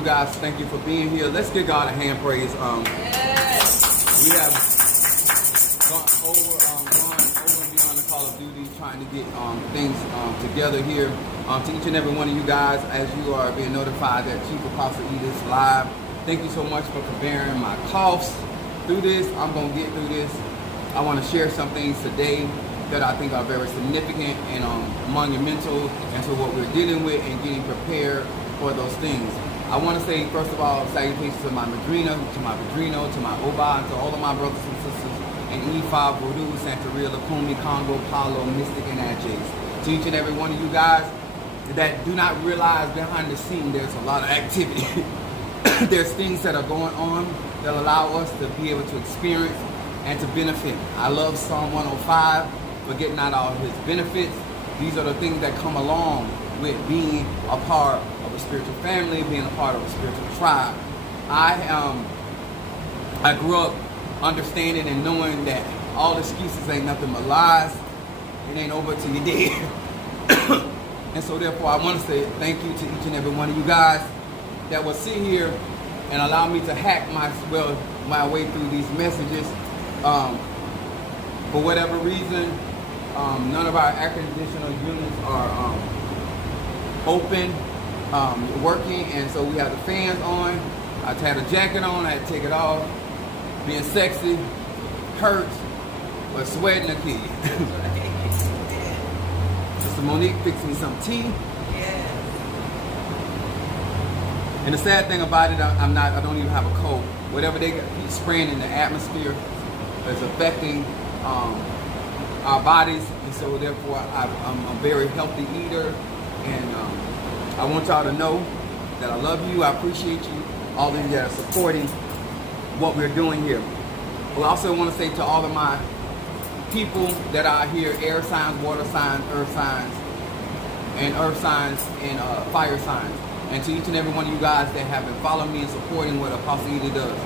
you guys. Thank you for being here. Let's give God a hand praise. Yes. We have gone over and beyond the Call of Duty, trying to get things together here. To each and every one of you guys, as you are being notified that Chief Apostle Ed is live. Thank you so much for forbearing my coughs through this. I'm going to get through this. I want to share some things today that I think are very significant and monumental into what we're dealing with and getting prepared for those things. I want to say, first of all, salutations to my madrina, to my padrino, to my oba, and to all of my brothers and sisters in E5, Voodoo, Santeria, Lukumi, Congo, Palo, Mystic, and Adjays. To each and every one of you guys that do not realize behind the scene there's a lot of activity. There's things that are going on that allow us to be able to experience and to benefit. I love Psalm 105, forgetting not all his benefits. These are the things that come along with being a part of a spiritual family, being a part of a spiritual tribe. I grew up understanding and knowing that all excuses ain't nothing but lies. It ain't over till you're dead. And so therefore I want to say thank you to each and every one of you guys that will sit here and allow me to hack my way through these messages. For whatever reason, none of our air conditioner units are open, working, and so we have the fans on. I had a jacket on, I had to take it off. Being sexy hurts, but sweating a kid. Sister Monique fixed me some tea. Yes. And the sad thing about it, I don't even have a cold. Whatever they keep spraying in the atmosphere is affecting our bodies, and so therefore I'm a very healthy eater, and I want y'all to know that I love you, I appreciate you, all of you that are supporting what we're doing here. I also want to say to all of my people that are here, air signs, water signs, earth signs, and fire signs, and to each and every one of you guys that have been following me and supporting what Apostle Ed does.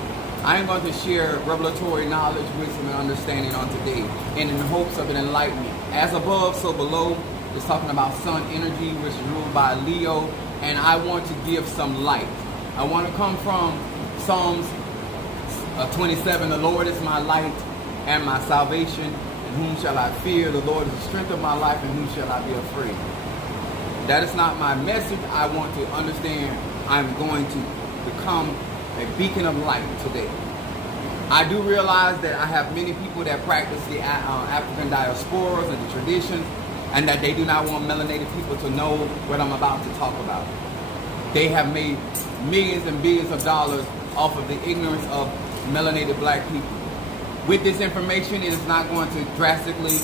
I am going to share revelatory knowledge, wisdom, and understanding on today, and in the hopes of an enlightenment. As above, so below. It's talking about sun energy, which is ruled by Leo, and I want to give some light. I want to come from Psalms 27. The Lord is my light and my salvation, and whom shall I fear? The Lord is the strength of my life, and whom shall I be afraid? That is not my message. I want to understand I'm going to become a beacon of light today. I do realize that I have many people that practice the African diasporas and the traditions, and that they do not want melanated people to know what I'm about to talk about. They have made millions and billions of dollars off of the ignorance of melanated black people. With this information, it is not going to drastically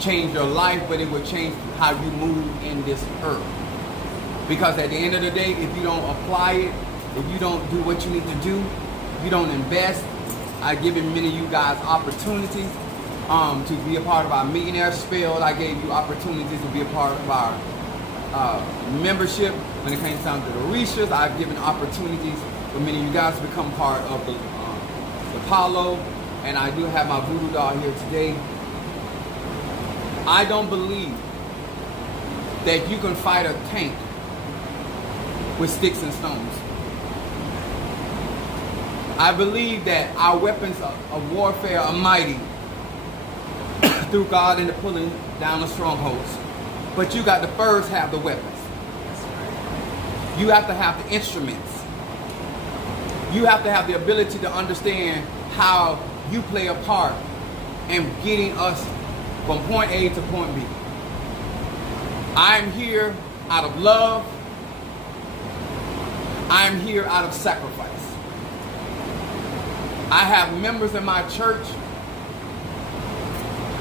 change your life, but it will change how you move in this earth. Because at the end of the day, if you don't apply it, if you don't do what you need to do, you don't invest. I've given many of you guys opportunities to be a part of our millionaire spell. I gave you opportunities to be a part of our membership. When it came down to the Orishas, I've given opportunities for many of you guys to become part of the Apollo. And I do have my voodoo doll here today. I don't believe that you can fight a tank with sticks and stones. I believe that our weapons of warfare are mighty through God and the pulling down the strongholds. But you got to first have the weapons. You have to have the instruments. You have to have the ability to understand how you play a part in getting us from point A to point B. I am here out of love. I am here out of sacrifice. I have members in my church.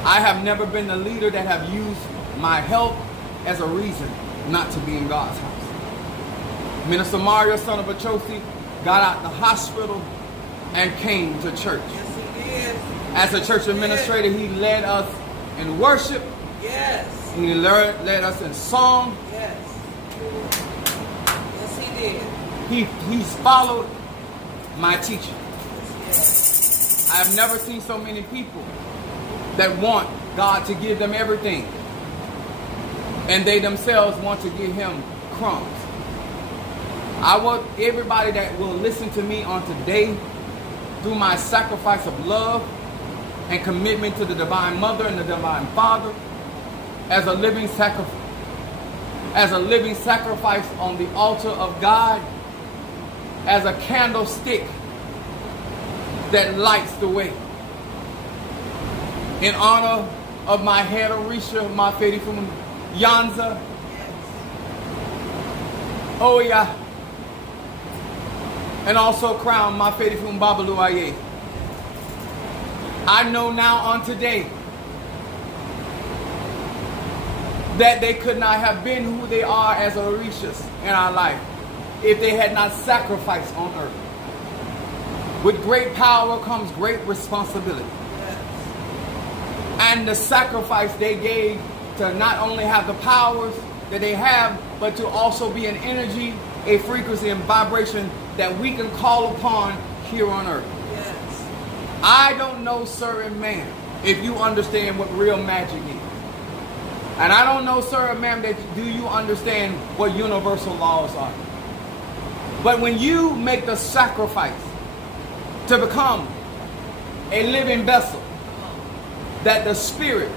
I have never been the leader that have used my health as a reason not to be in God's house. Minister Mario, son of Achosi, got out the hospital and came to church. Yes, he did. As a church administrator, he led us in worship. Yes. He led us in song. Yes. Yes, he did. He's followed my teaching. Yes. I have never seen so many people that want God to give them everything, and they themselves want to give him crumbs. I want everybody that will listen to me on today through my sacrifice of love and commitment to the Divine Mother and the Divine Father as a living sacrifice, on the altar of God, as a candlestick that lights the way. In honor of my head Orisha, my Fedifum Yanza, Oya, and also crown my Fedifum Babalu Aye. I know now on today that they could not have been who they are as Orishas in our life if they had not sacrificed on earth. With great power comes great responsibility. And the sacrifice they gave to not only have the powers that they have, but to also be an energy, a frequency, and vibration that we can call upon here on earth. Yes. I don't know, sir and ma'am, if you understand what real magic is. And I don't know, sir and ma'am, that do you understand what universal laws are. But when you make the sacrifice to become a living vessel that the Spirit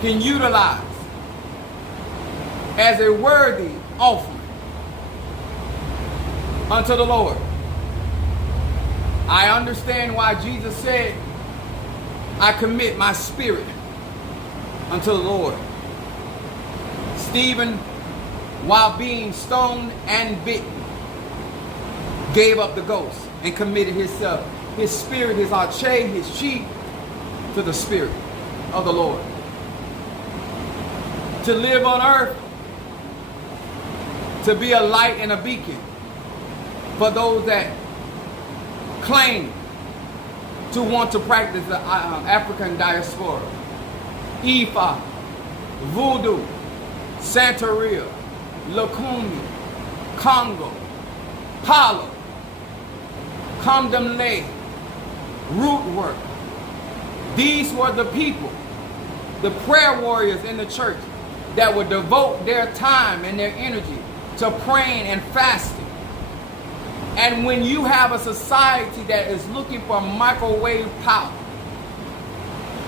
can utilize as a worthy offering unto the Lord, I understand why Jesus said, I commit my spirit unto the Lord. Stephen, while being stoned and bitten, gave up the ghost and committed himself, his spirit, his arche, his chi, to the Spirit of the Lord. To live on earth, to be a light and a beacon for those that claim to want to practice the African diaspora. Ifa, Voodoo, Santeria, Lukumi, Congo, Palo, Condemne, Root Work. These were the people, the prayer warriors in the church that would devote their time and their energy to praying and fasting. And when you have a society that is looking for microwave power,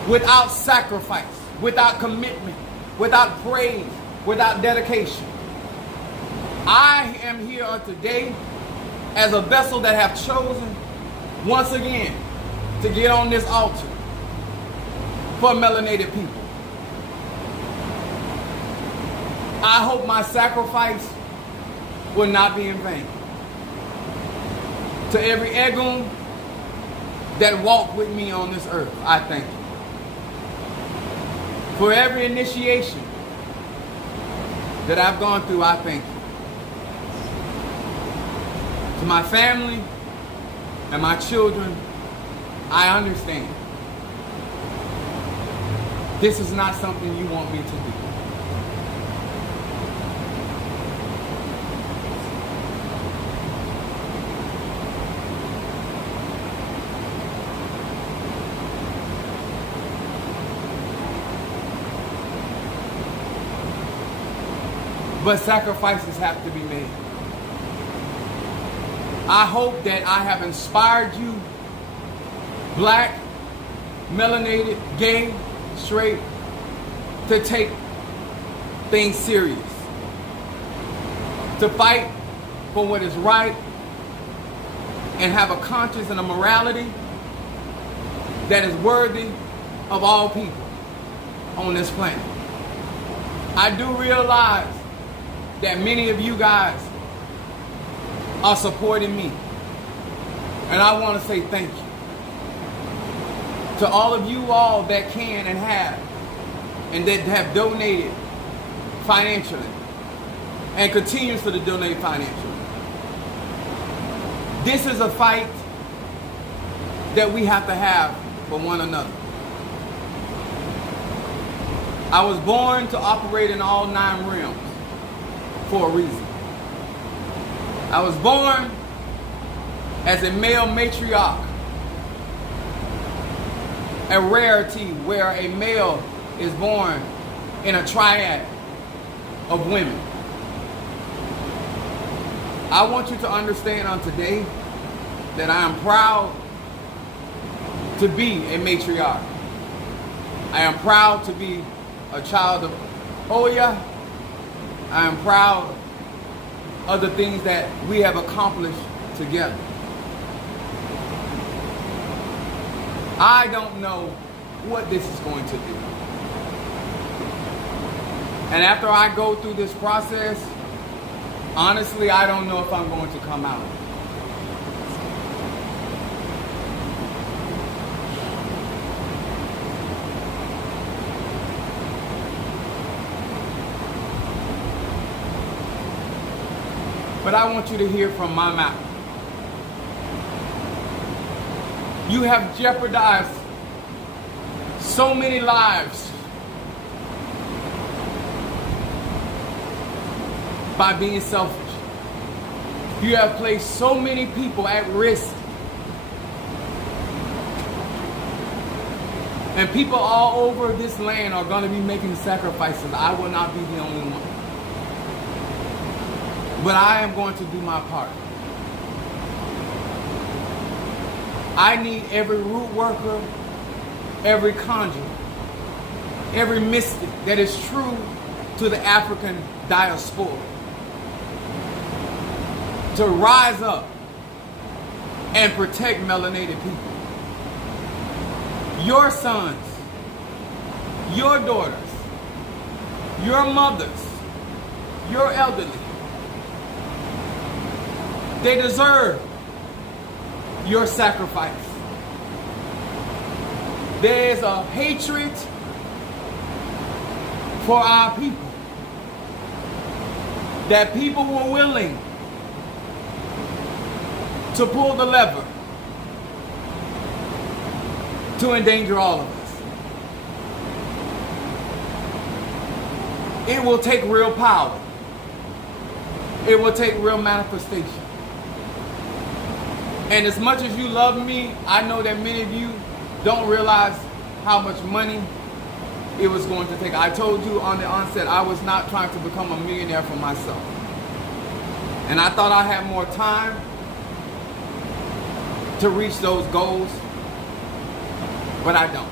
without sacrifice, without commitment, without praise, without dedication, I am here today as a vessel that have chosen once again to get on this altar for melanated people. I hope my sacrifice will not be in vain. To every Egun that walked with me on this earth, I thank you. For every initiation that I've gone through, I thank you. To my family and my children, I understand. This is not something you want me to do. But sacrifices have to be made. I hope that I have inspired you, black, melanated, gay, straight, to take things serious. To fight for what is right and have a conscience and a morality that is worthy of all people on this planet. I do realize that many of you guys are supporting me. And I want to say thank you to all of you all that can and have, and that have donated financially and continues to donate financially. This is a fight that we have to have for one another. I was born to operate in all 9 realms for a reason. I was born as a male matriarch, a rarity where a male is born in a triad of women. I want you to understand on today that I am proud to be a matriarch. I am proud to be a child of Oya. I am proud of the things that we have accomplished together. I don't know what this is going to do. And after I go through this process, honestly, I don't know if I'm going to come out. But I want you to hear from my mouth. You have jeopardized so many lives by being selfish. You have placed so many people at risk. And people all over this land are going to be making sacrifices. I will not be the only one. But I am going to do my part. I need every root worker, every conjurer, every mystic that is true to the African diaspora to rise up and protect melanated people. Your sons, your daughters, your mothers, your elderly, they deserve your sacrifice. There is a hatred for our people that people were willing to pull the lever to endanger all of us. It will take real power. It will take real manifestation. And as much as you love me, I know that many of you don't realize how much money it was going to take. I told you on the onset, I was not trying to become a millionaire for myself. And I thought I had more time to reach those goals, but I don't.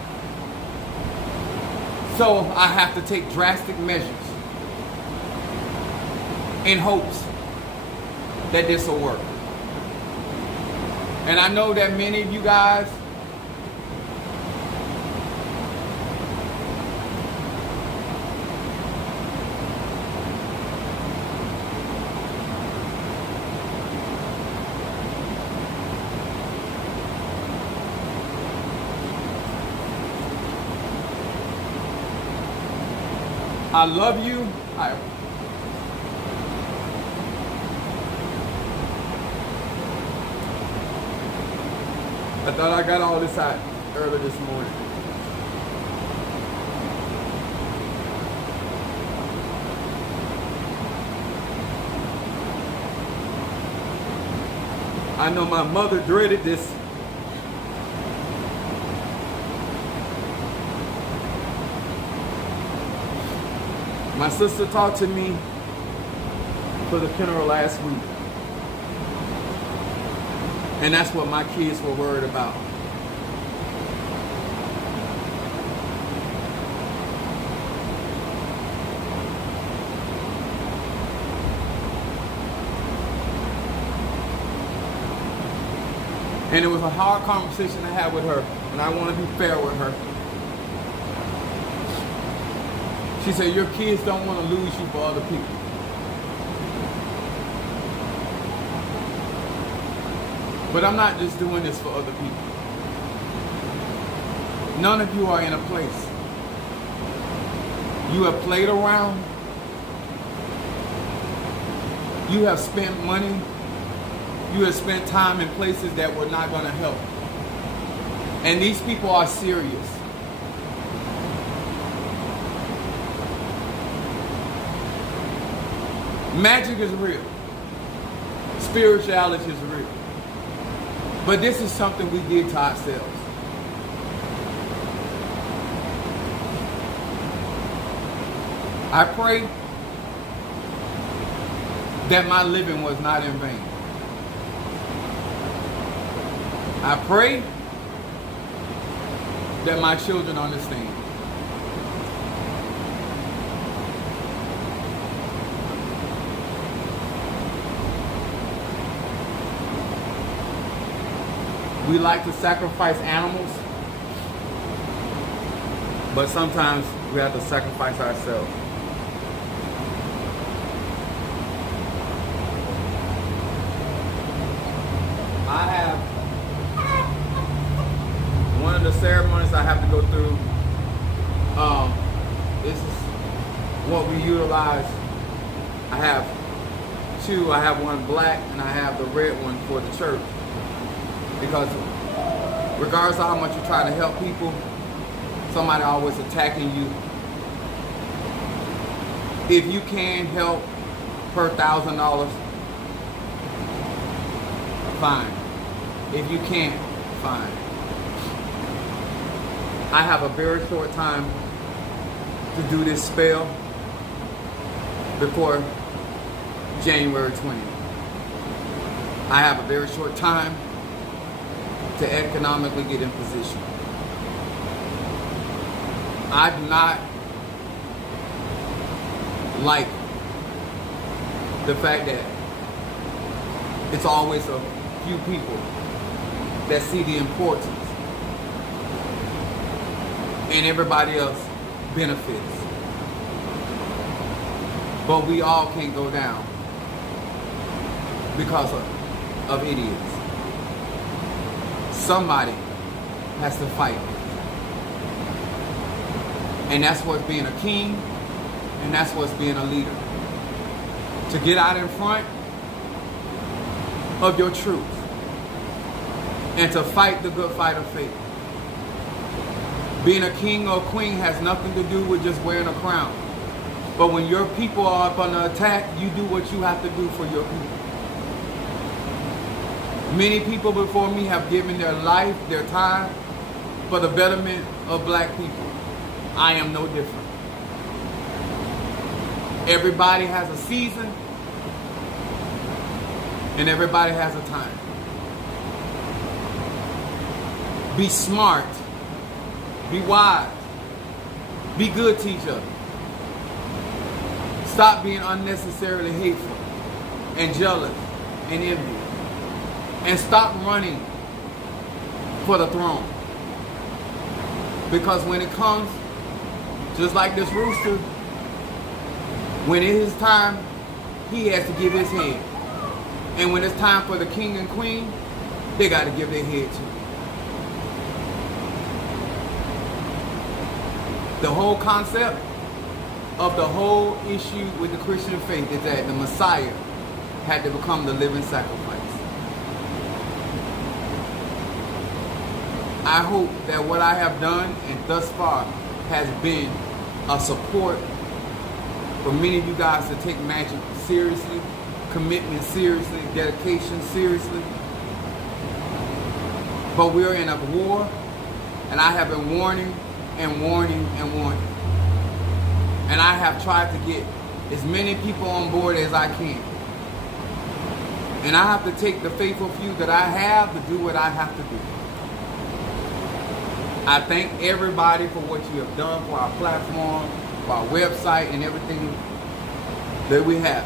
So I have to take drastic measures in hopes that this will work. And I know that many of you guys I love you. I thought I got all this out early this morning. I know my mother dreaded this. My sister talked to me for the funeral last week. And that's what my kids were worried about. And it was a hard conversation to have with her, and I want to be fair with her. She said, your kids don't want to lose you for other people. But I'm not just doing this for other people. None of you are in a place. You have played around. You have spent money. You have spent time in places that were not going to help. And these people are serious. Magic is real. Spirituality is real. But this is something we did to ourselves. I pray that my living was not in vain. I pray that my children understand. We like to sacrifice animals, but sometimes we have to sacrifice ourselves. I have one of the ceremonies I have to go through. This is what we utilize. I have two. I have one black and I have the red one for the church. Because regardless of how much you're trying to help people, somebody always attacking you. If you can help per $1,000, fine. If you can't, fine. I have a very short time to do this spell before January 20th. I have a very short time to economically get in position. I do not like the fact that it's always a few people that see the importance and everybody else benefits. But we all can't go down because of idiots. Somebody has to fight. And that's what's being a king, and that's what's being a leader. To get out in front of your truth and to fight the good fight of faith. Being a king or queen has nothing to do with just wearing a crown. But when your people are up under attack, you do what you have to do for your people. Many people before me have given their life, their time, for the betterment of black people. I am no different. Everybody has a season, and everybody has a time. Be smart. Be wise. Be good to each other. Stop being unnecessarily hateful and jealous and envious. And stop running for the throne. Because when it comes, just like this rooster, when it is time, he has to give his head. And when it's time for the king and queen, they got to give their head too. The whole concept of the whole issue with the Christian faith is that the Messiah had to become the living sacrifice. I hope that what I have done and thus far has been a support for many of you guys to take magic seriously, commitment seriously, dedication seriously. But we're in a war, and I have been warning and warning and warning. And I have tried to get as many people on board as I can. And I have to take the faithful few that I have to do what I have to do. I thank everybody for what you have done for our platform, for our website, and everything that we have.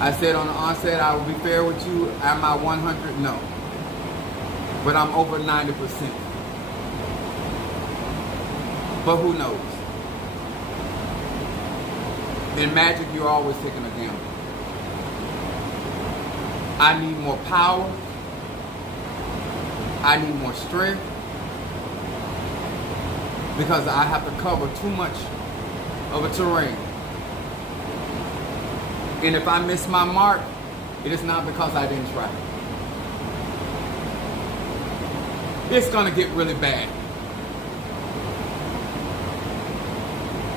I said on the onset, I will be fair with you. Am I 100? No. But I'm over 90%. But who knows? In magic, you're always taking a gamble. I need more power. I need more strength. Because I have to cover too much of a terrain. And if I miss my mark, it is not because I didn't try. It's gonna get really bad.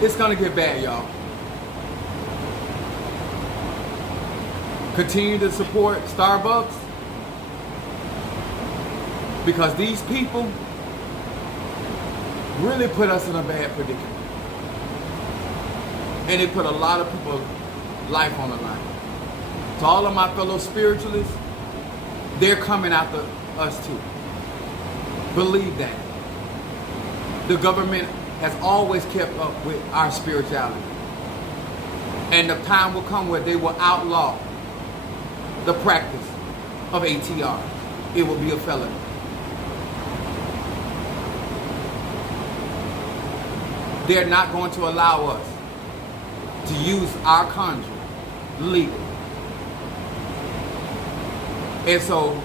It's gonna get bad, y'all. Continue to support Starbucks, because these people really put us in a bad predicament. And it put a lot of people's life on the line. To all of my fellow spiritualists, they're coming after us too. Believe that. The government has always kept up with our spirituality. And the time will come where they will outlaw the practice of ATR. It will be a felony. They're not going to allow us to use our conjurer legally. And so,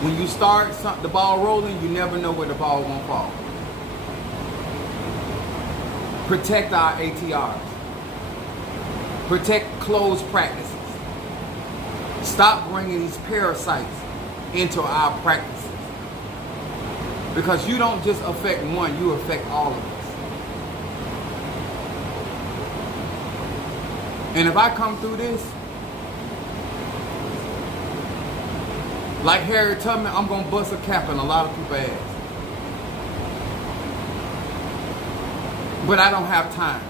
when you start the ball rolling, you never know where the ball won't fall. Protect our ATRs. Protect closed practices. Stop bringing these parasites into our practices. Because you don't just affect one, you affect all of us. And if I come through this, like Harriet Tubman, I'm going to bust a cap in a lot of people's ass. But I don't have time.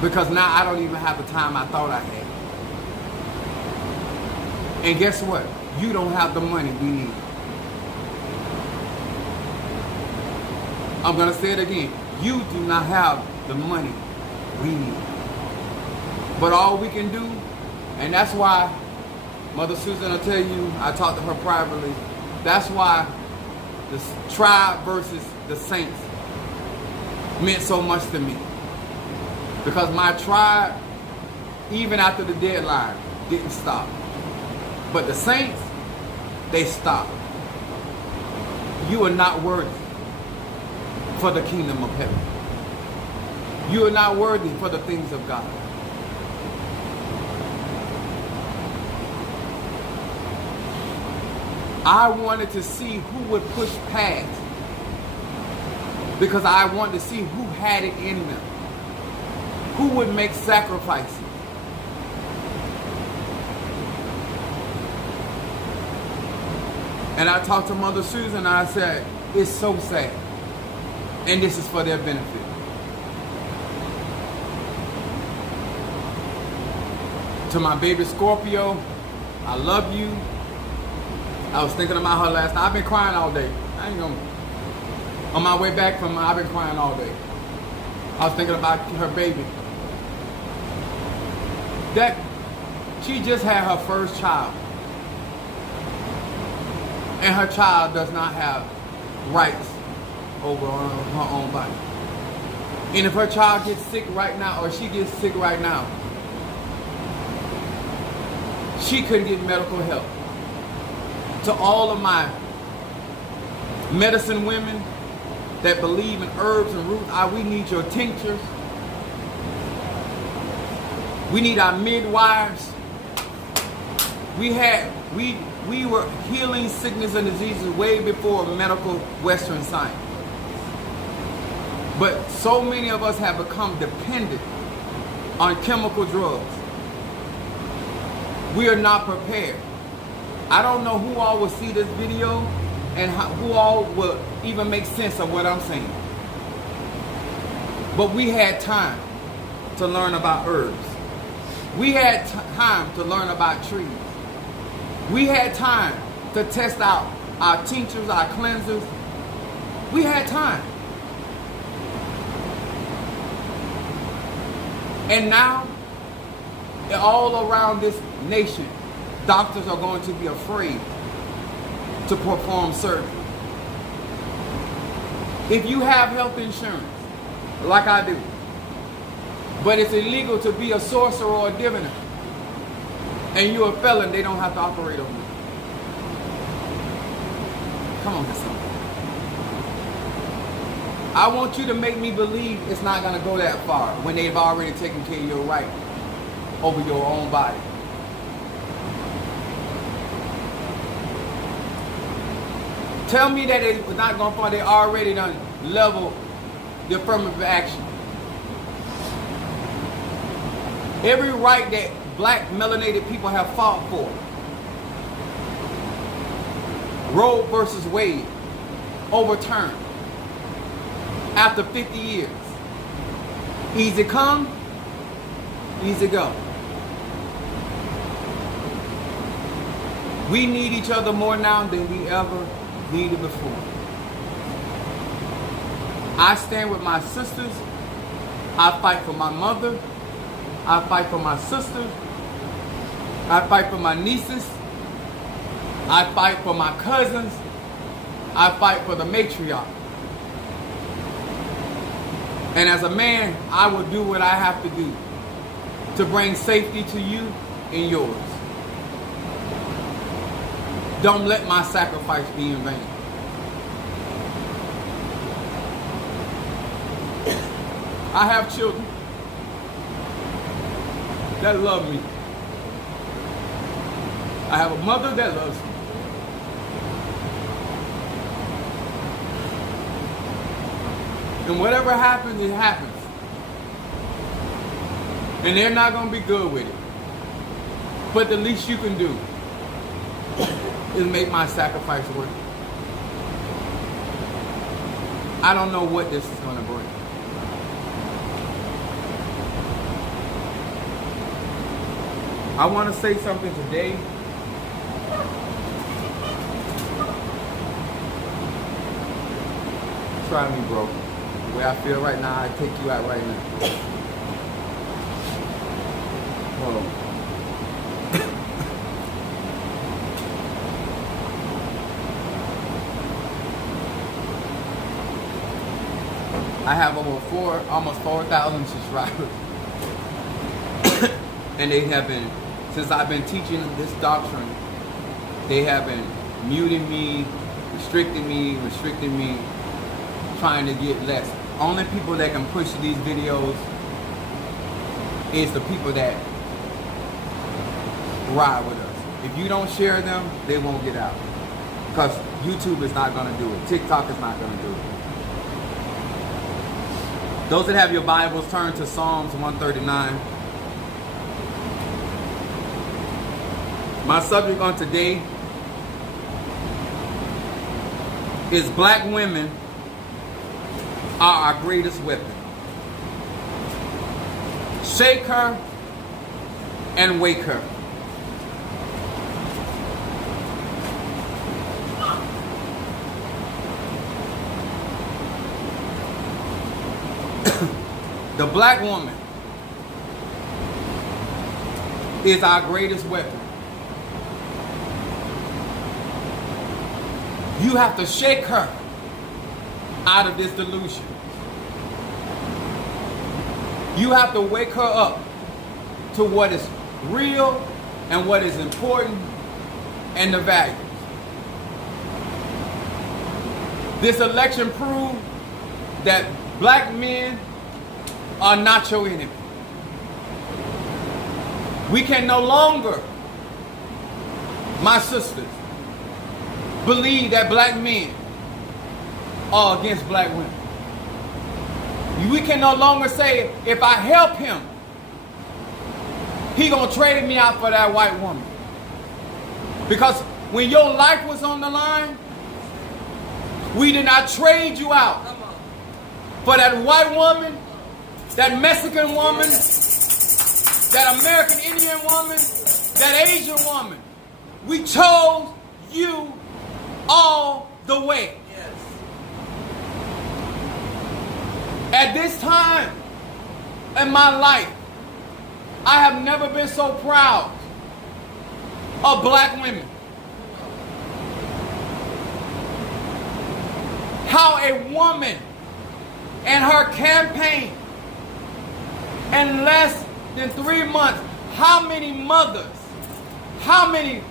Because now I don't even have the time I thought I had. And guess what? You don't have the money we need. I'm going to say it again. You do not have the money we need. But all we can do, and that's why Mother Susan will tell you, I talked to her privately, that's why the tribe versus the saints meant so much to me. Because my tribe, even after the deadline, didn't stop. But the saints, they stopped. You are not worthy for the kingdom of heaven. You are not worthy for the things of God. I wanted to see who would push past, because I wanted to see who had it in them, who would make sacrifices. And I talked to Mother Susan and I said, it's so sad. And this is for their benefit. To my baby Scorpio, I love you. I was thinking about her last night. I've been crying all day. I ain't gonna. On my way back from, I've been crying all day. I was thinking about her baby. That she just had her first child. And her child does not have rights over her own body. And if her child gets sick right now, or she gets sick right now, she couldn't get medical help. To all of my medicine women that believe in herbs and roots, we need your tinctures. We need our midwives. We were healing sickness and diseases way before medical Western science. But so many of us have become dependent on chemical drugs. We are not prepared. I don't know who all will see this video and who all will even make sense of what I'm saying. But we had time to learn about herbs. We had time to learn about trees. We had time to test out our tinctures, our cleansers. We had time. And now, all around this nation, doctors are going to be afraid to perform surgery. If you have health insurance, like I do, but it's illegal to be a sorcerer or a diviner, and you're a felon, they don't have to operate on you. Come on, somebody. I want you to make me believe it's not going to go that far when they've already taken care of your right over your own body. Tell me that it's not going far. They already done level the affirmative action. Every right that black melanated people have fought for. Roe versus Wade overturned after 50 years. Easy come, Easy go. We need each other more now than we ever needed before. I stand with my sisters. I fight for my mother. I fight for my sisters. I fight for my nieces. I fight for my cousins. I fight for the matriarch. And as a man, I will do what I have to do to bring safety to you and yours. Don't let my sacrifice be in vain. I have children that love me. I have a mother that loves me. And whatever happens, it happens. And they're not going to be good with it. But the least you can do is make my sacrifice worth it. I don't know what this is going to bring. I want to say something today. Try me, bro. The way I feel right now, I take you out right now. Hold on. I have almost 4,000 subscribers. And they have been, since I've been teaching this doctrine, they have been muting me, restricting me, trying to get less. Only people that can push these videos is the people that ride with us. If you don't share them, they won't get out. Because YouTube is not going to do it. TikTok is not going to do it. Those that have your Bibles, turn to Psalms 139. My subject on today is black women are our greatest weapon. Shake her and wake her. The black woman is our greatest weapon. You have to shake her out of this delusion. You have to wake her up to what is real and what is important and the values. This election proved that black men are not your enemy. We can no longer, my sisters, believe that black men are against black women. We can no longer say, if I help him, he gonna trade me out for that white woman. Because when your life was on the line, we did not trade you out for that white woman, that Mexican woman, that American Indian woman, that Asian woman. We chose you all the way. Yes. At this time in my life, I have never been so proud of black women. How a woman and her campaign in less than 3 months, how many mothers, how many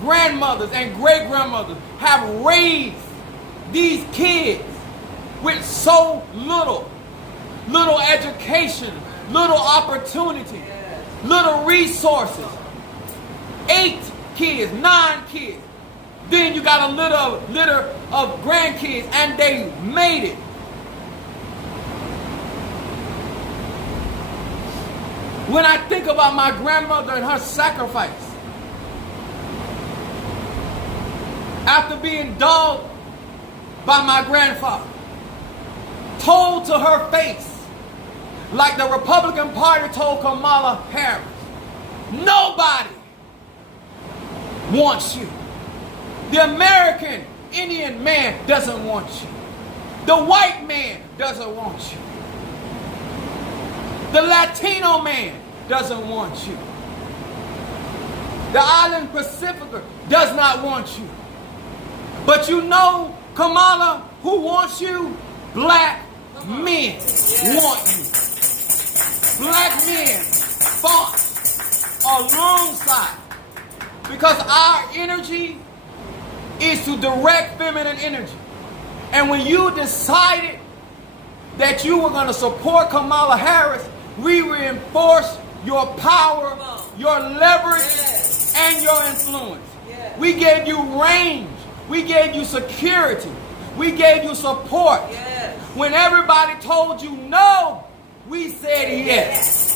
grandmothers and great-grandmothers have raised these kids with so little education, little opportunity, little resources. 8 kids, 9 kids. Then you got a litter of grandkids, and they made it. When I think about my grandmother and her sacrifice, after being dogged by my grandfather, told to her face Like the Republican Party told Kamala Harris, nobody wants you. The American Indian man doesn't want you. The white man doesn't want you. The Latino man doesn't want you. The island Pacifica does not want you. But you know, Kamala, who wants you? Black men want you. Black men fought alongside. Because our energy is to direct feminine energy. And when you decided that you were going to support Kamala Harris, we reinforced your power, your leverage, and your influence. We gave you range. We gave you security. We gave you support. When everybody told you no, we said yes.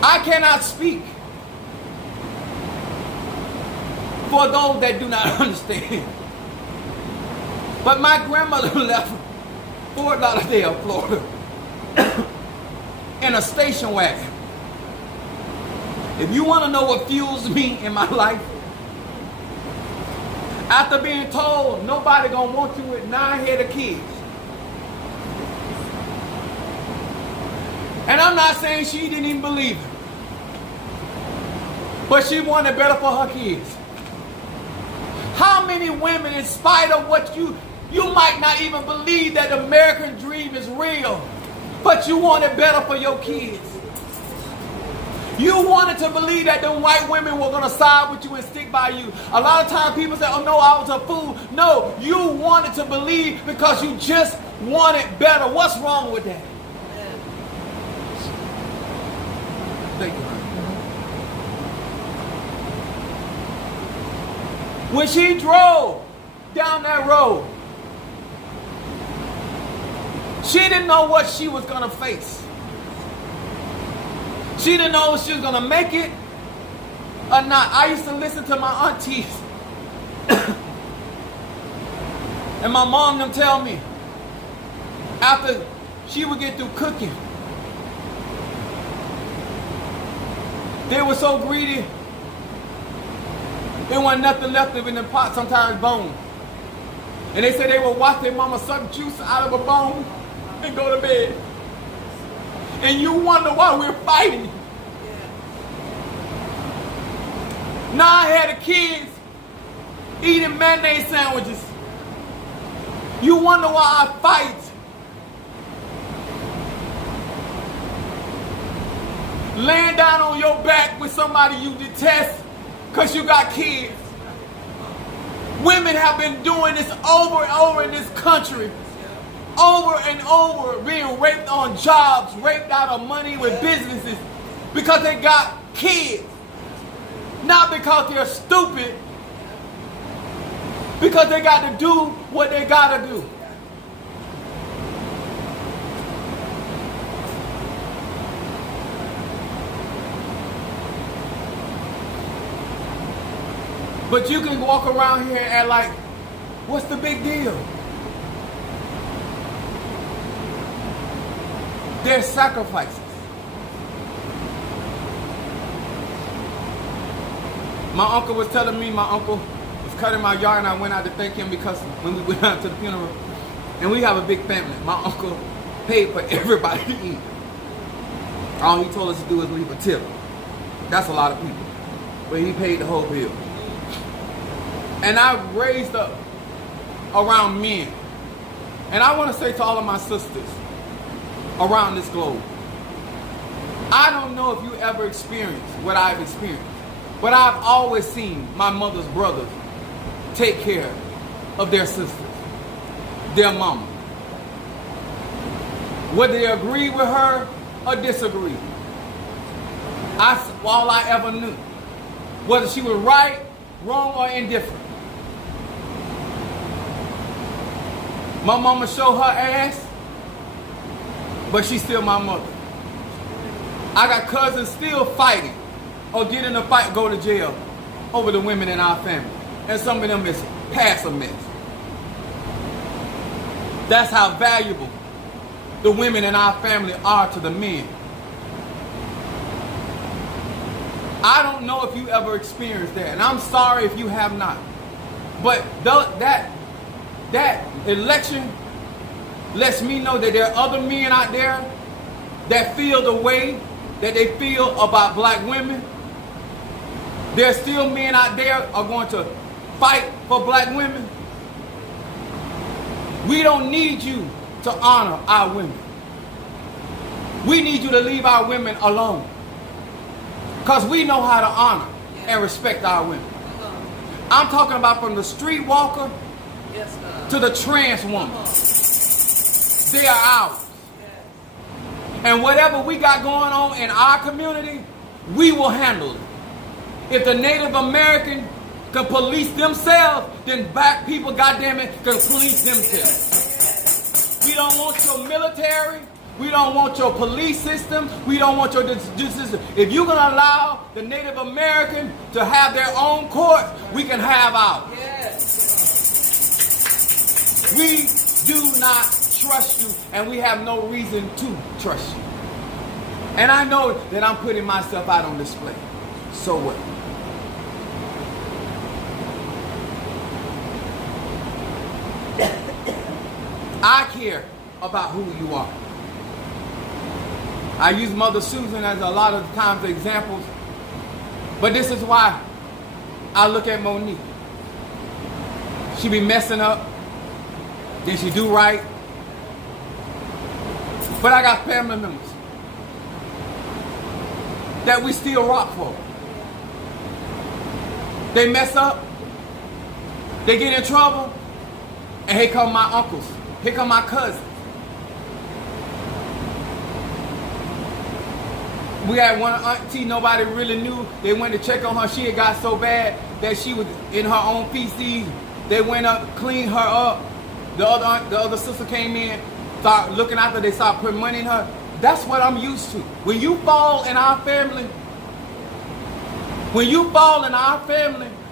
I cannot speak for those that do not understand. But my grandmother left Fort Lauderdale, Florida in a station wagon. If you want to know what fuels me in my life, after being told nobody gonna want you with 9-headed kids. And I'm not saying she didn't even believe it, but she wanted better for her kids. How many women, in spite of what you might not even believe that the American dream is real, but you wanted better for your kids. You wanted to believe that the white women were going to side with you and stick by you. A lot of times people say, oh no, I was a fool. No, you wanted to believe because you just wanted better. What's wrong with that? Thank you. When she drove down that road, she didn't know what she was going to face. She didn't know if she was going to make it or not. I used to listen to my aunties and my mom them tell me after she would get through cooking, they were so greedy, there wasn't nothing left in the pot, sometimes bone. And they said they would watch their mama suck juice out of a bone and go to bed. And you wonder why we're fighting. Now I had the kids eating mayonnaise sandwiches. You wonder why I fight. Laying down on your back with somebody you detest because you got kids. Women have been doing this over and over in this country. Over and over, being raped on jobs, raped out of money with businesses because they got kids. Not because they're stupid, because they got to do what they got to do. But you can walk around here and act like, what's the big deal? There's sacrifices. My uncle was telling me, my uncle was cutting my yard and I went out to thank him because when we went out to the funeral, and we have a big family, my uncle paid for everybody to eat. All he told us to do is leave a tip. That's a lot of people. But he paid the whole bill. And I raised up around men. And I want to say to all of my sisters around this globe, I don't know if you ever experienced what I've experienced, but I've always seen my mother's brothers take care of their sisters, their mama. Whether they agree with her or disagree. All I ever knew. Whether she was right, wrong, or indifferent. My mama showed her ass, but she's still my mother. I got cousins still fighting or get in a fight, go to jail over the women in our family. And some of them missing. past a mess. That's how valuable the women in our family are to the men. I don't know if you ever experienced that, and I'm sorry if you have not. But that election lets me know that there are other men out there that feel the way that they feel about black women. There are still men out there are going to fight for black women. We don't need you to honor our women. We need you to leave our women alone. Because we know how to honor and respect our women. I'm talking about from the street walker to the trans woman. They are ours. And whatever we got going on in our community, we will handle it. If the Native American can police themselves, then black people, goddamn it, can police themselves. We don't want your military. We don't want your police system. We don't want your justice system. If you're going to allow the Native American to have their own courts, we can have ours. We do not trust you, and we have no reason to trust you. And I know that I'm putting myself out on display. So what? I care about who you are. I use Mother Susan as a lot of times examples, but this is why I look at Monique. She be messing up, then she do right. But I got family members that we still rock for. They mess up, they get in trouble, and here come my uncles, here come my cousins. We had one auntie nobody really knew. They went to check on her. She had got so bad that she was in her own feces. They went up, cleaned her up. The other sister came in, started looking after. They started putting money in her. That's what I'm used to. When you fall in our family,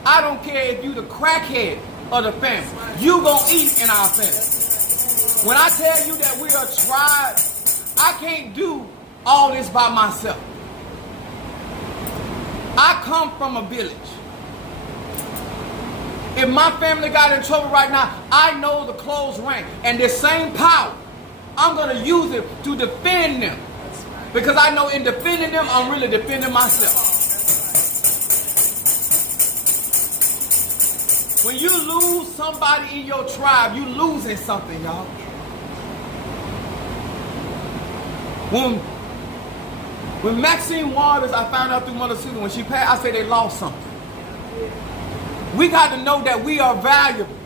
I don't care if you the crackhead of the family. You gonna eat in our family. When I tell you that we are tribe, I can't do all this by myself. I come from a village. If my family got in trouble right now, I know the close rank. And this same power, I'm going to use it to defend them. Because I know in defending them, I'm really defending myself. When you lose somebody in your tribe, you losing something, y'all. When Maxine Waters, I found out through Mother Susan, when she passed, I said they lost something. We got to know that we are valuable.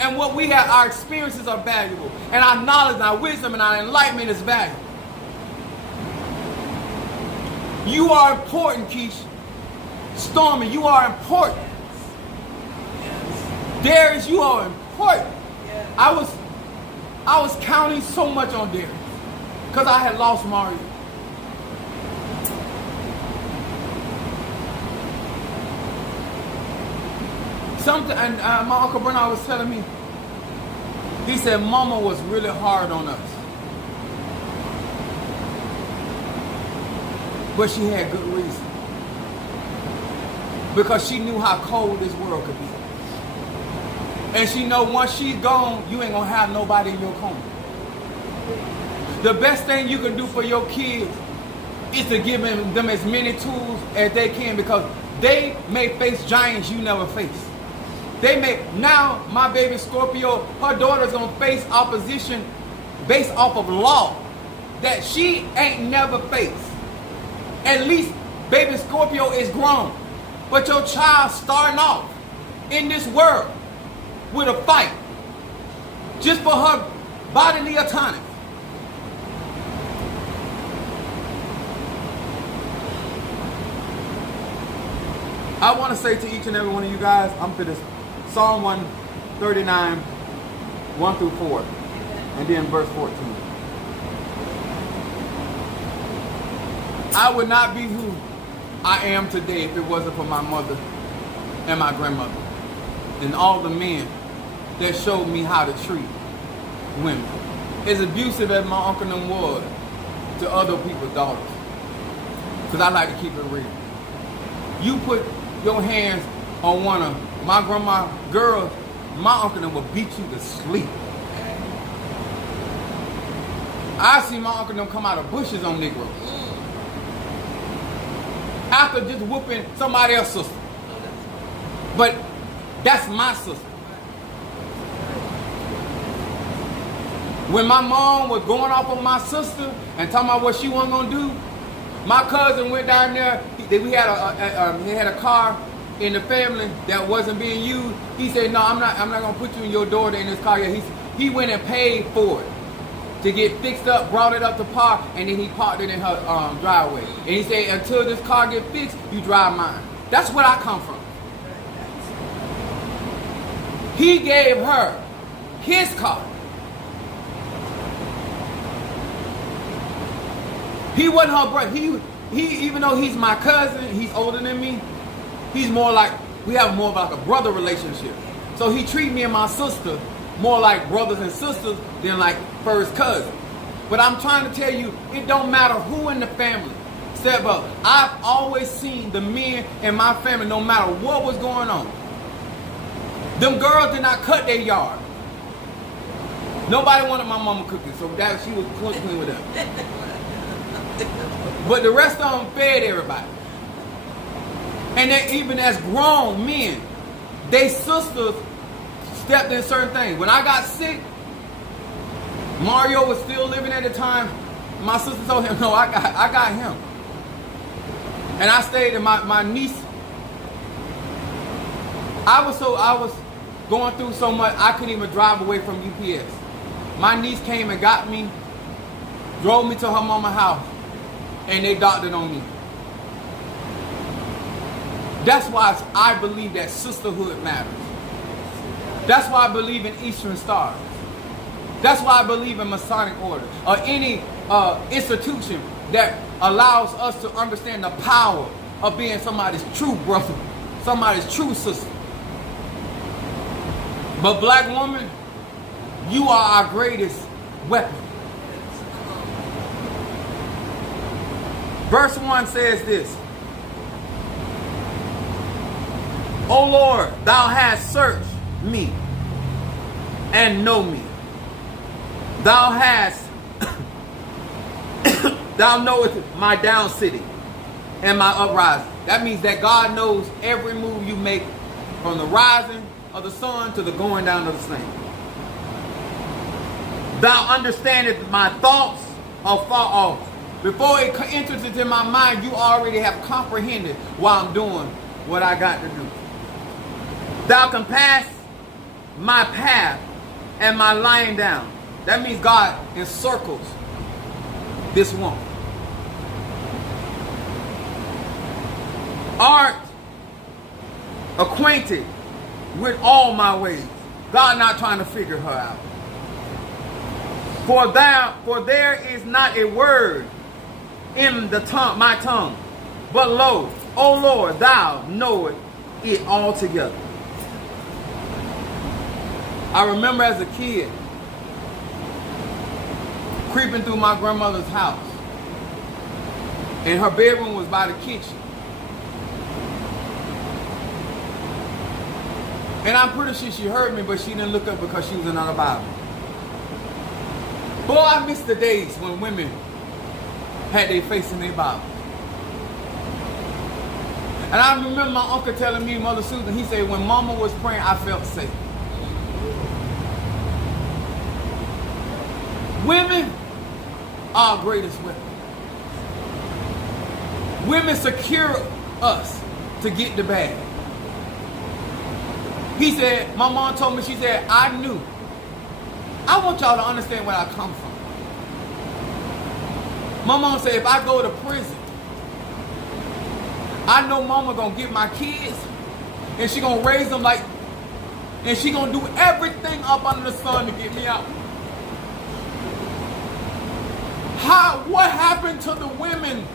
And what we have, our experiences are valuable. And our knowledge, and our wisdom, and our enlightenment is valuable. You are important, Keisha. Stormy, you are important. Darius, you are important. I was counting so much on Darius because I had lost Mario. And my Uncle Bernard was telling me, he said Mama was really hard on us. But she had good reason. Because she knew how cold this world could be. And she know once she's gone, you ain't gonna have nobody in your corner. The best thing you can do for your kids is to give them as many tools as they can, because they may face giants you never faced. Now my baby Scorpio, her daughter's gonna face opposition based off of law that she ain't never faced. At least baby Scorpio is grown. But your child starting off in this world with a fight just for her bodily autonomy. I want to say to each and every one of you guys, I'm for this Psalm 139, 1 through 4, and then verse 14. I would not be who I am today if it wasn't for my mother and my grandmother and all the men that showed me how to treat women. As abusive as my uncle them was to other people's daughters. Because I like to keep it real. You put your hands on one of my grandma girls, my uncle them will beat you to sleep. I see my uncle them come out of bushes on Negroes. After just whooping somebody else's sister. But that's my sister. When my mom was going off on my sister and talking about what she wasn't gonna do, my cousin went down there. We had a car in the family that wasn't being used. He said, "No, I'm not gonna put you and your daughter in this car yet." He went and paid for it to get fixed up, brought it up to park, and then he parked it in her driveway. And he said, "Until this car get fixed, you drive mine." That's where I come from. He gave her his car. He wasn't her brother. He even though he's my cousin, he's older than me. He's more like, we have more of like a brother relationship. So he treat me and my sister more like brothers and sisters than like first cousins. But I'm trying to tell you, it don't matter who in the family step up. I've always seen the men in my family, no matter what was going on. Them girls did not cut their yard. Nobody wanted my mama cooking, so that she was clean with them. But the rest of them fed everybody. And then even as grown men, they sisters stepped in certain things. When I got sick, Mario was still living at the time. My sister told him, "No, I got him." And I stayed in my niece. I was going through so much I couldn't even drive away from UPS. My niece came and got me, drove me to her mama's house, and they doctored on me. That's why I believe that sisterhood matters. That's why I believe in Eastern Stars. That's why I believe in Masonic Order or any institution that allows us to understand the power of being somebody's true brother, somebody's true sister. But black woman, you are our greatest weapon. Verse 1 says this: "O Lord, thou hast searched me and know me. Thou hast, thou knowest my down sitting and my uprising." That means that God knows every move you make, from the rising of the sun to the going down of the same. "Thou understandest my thoughts afar off." Before it enters into my mind, you already have comprehended why I'm doing what I got to do. "Thou compass my path and my lying down." That means God encircles this woman. "Art acquainted with all my ways." God not trying to figure her out. For there is not a word in my tongue, but lo, O Lord, thou knowest it altogether. I remember as a kid creeping through my grandmother's house, and her bedroom was by the kitchen. And I'm pretty sure she heard me, but she didn't look up because she was in our Bible. Boy, I miss the days when women had their face in their Bible. And I remember my uncle telling me, Mother Susan, he said, when Mama was praying, I felt safe. Women are our greatest weapon. Women secure us to get the bag. He said, my mom told me, she said, I knew. I want y'all to understand where I come from. My mom said, if I go to prison, I know mama gonna get my kids, and she gonna raise them like, and she gonna do everything up under the sun to get me out. What happened to the women?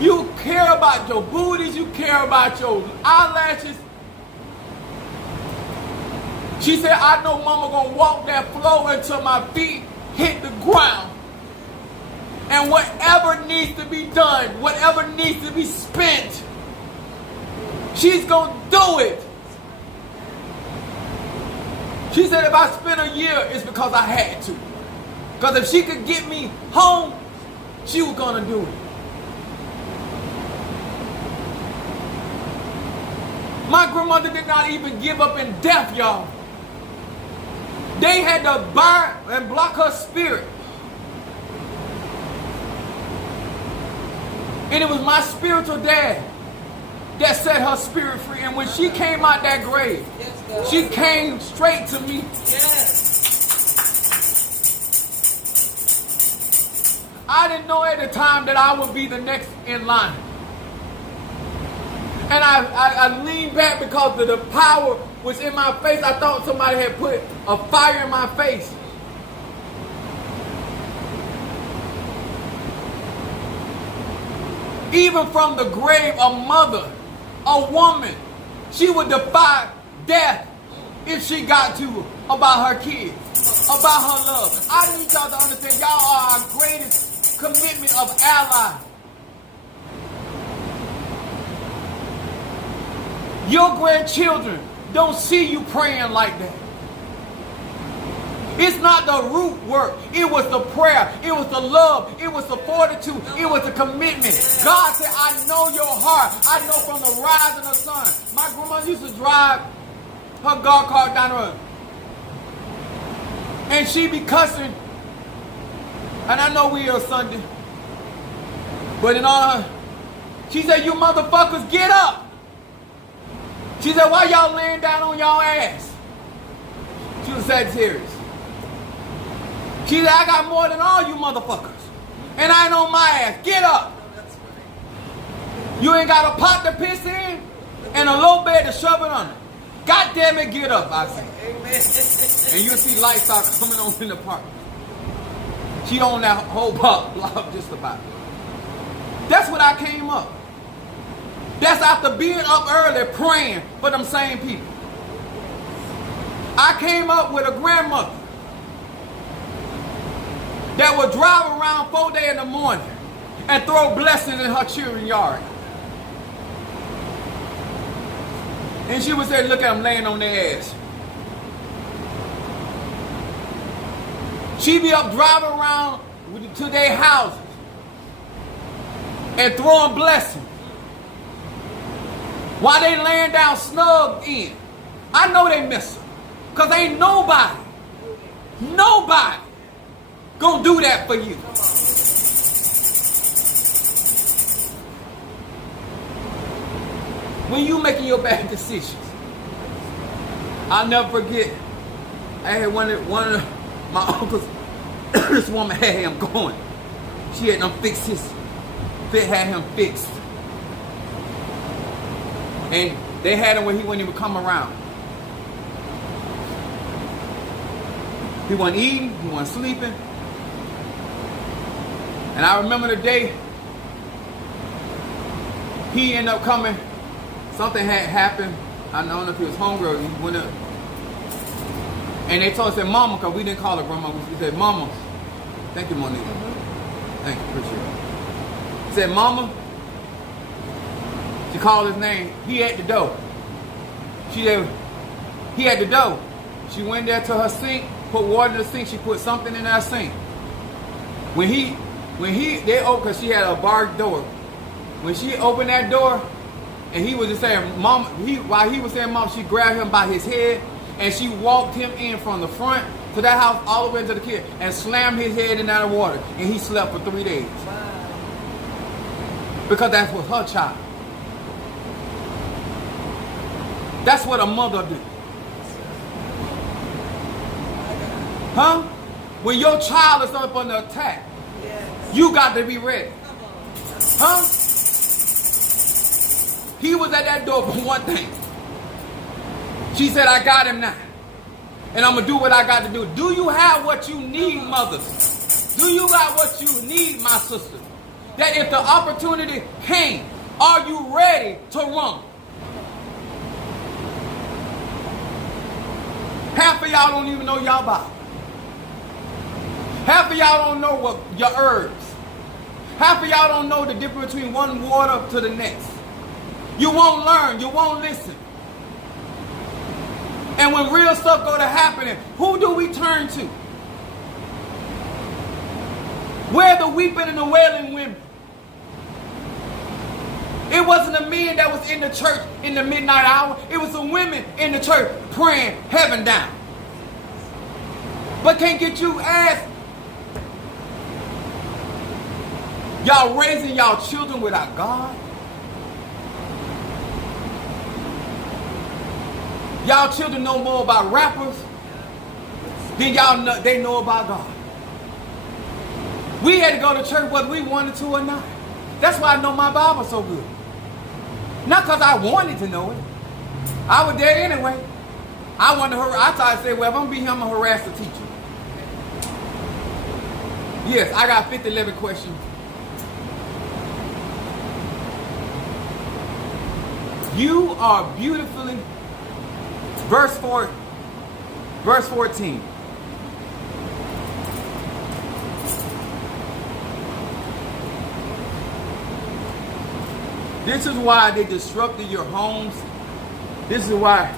You care about your booties, you care about your eyelashes. She said, I know mama gonna walk that floor until my feet hit the ground. And whatever needs to be done, whatever needs to be spent, she's gonna do it. She said if I spent a year, it's because I had to. Because if she could get me home, she was gonna do it. My grandmother did not even give up in death, y'all. They had to bind and block her spirit. And it was my spiritual dad that set her spirit free. And when she came out that grave, she came straight to me. Yes. I didn't know at the time that I would be the next in line. And I leaned back because the power was in my face. I thought somebody had put a fire in my face. Even from the grave, a mother, a woman, she would defy death if she got to about her kids, about her love. I need y'all to understand, y'all are our greatest commitment of allies. Your grandchildren don't see you praying like that. It's not the root work. It was the prayer. It was the love. It was the fortitude. It was the commitment. God said, I know your heart. I know from the rise of the sun. My grandma used to drive her golf cart down the road. And she be cussing. And I know we are Sunday. But in all her, she said, you motherfuckers, get up. She said, why y'all laying down on y'all ass? She was Sagittarius. She said, I got more than all you motherfuckers. And I ain't on my ass. Get up. You ain't got a pot to piss in and a low bed to shove it under. God damn it, get up, I say. Amen. And you'll see lights start coming on in the park. She owned that whole block just about. That's when I came up. That's after being up early praying for them same people. I came up with a grandmother that would drive around 4 days in the morning and throw blessings in her children's yard. And she would say, look at them laying on their ass. She'd be up driving around to their houses and throwing blessings while they laying down snug in. I know they miss her. Because ain't nobody gonna do that for you. When you making your bad decisions, I'll never forget. I had one of my uncles. This woman had him going. She had him fix his fit, had him fixed, and they had him when he wouldn't even come around. He wasn't eating. He wasn't sleeping. And I remember the day he ended up coming. Something had happened. I don't know if he was hungry or he went up. And they told us, said, Mama, because we didn't call her grandma. We said, Mama. Thank you, Monique. Thank you, appreciate it. He said, Mama. She called his name. He at the door. He at the door. She went there to her sink, put water in the sink. She put something in that sink. They opened, because she had a barred door. When she opened that door, and he was just saying, Mom, while he was saying, Mom, she grabbed him by his head, and she walked him in from the front to that house all the way into the kid, and slammed his head in that water, and he slept for 3 days. Wow. Because that was her child. That's what a mother do. Huh? When your child is up under attack, Yes. you got to be ready. Come on. Huh? He was at that door for one thing. She said, I got him now. And I'm going to do what I got to do. Do you have what you need, mothers? Do you got what you need, my sister? That if the opportunity came, are you ready to run? Half of y'all don't even know y'all Bible. Half of y'all don't know what your herbs. Half of y'all don't know the difference between one water to the next. You won't learn. You won't listen. And when real stuff go to happening, who do we turn to? Where the weeping and the wailing women? It wasn't the men that was in the church in the midnight hour. It was the women in the church praying heaven down. But can't get you ass. Y'all raising y'all children without God. Y'all children know more about rappers than they know about God. We had to go to church whether we wanted to or not. That's why I know my Bible so good. Not because I wanted to know it. I was there anyway. I wanted to I tried to say, well, if I'm going to be here, I'm going to harass the teacher. Yes, I got 50-11 questions. You are beautifully, verse 14. This is why they disrupted your homes. This is why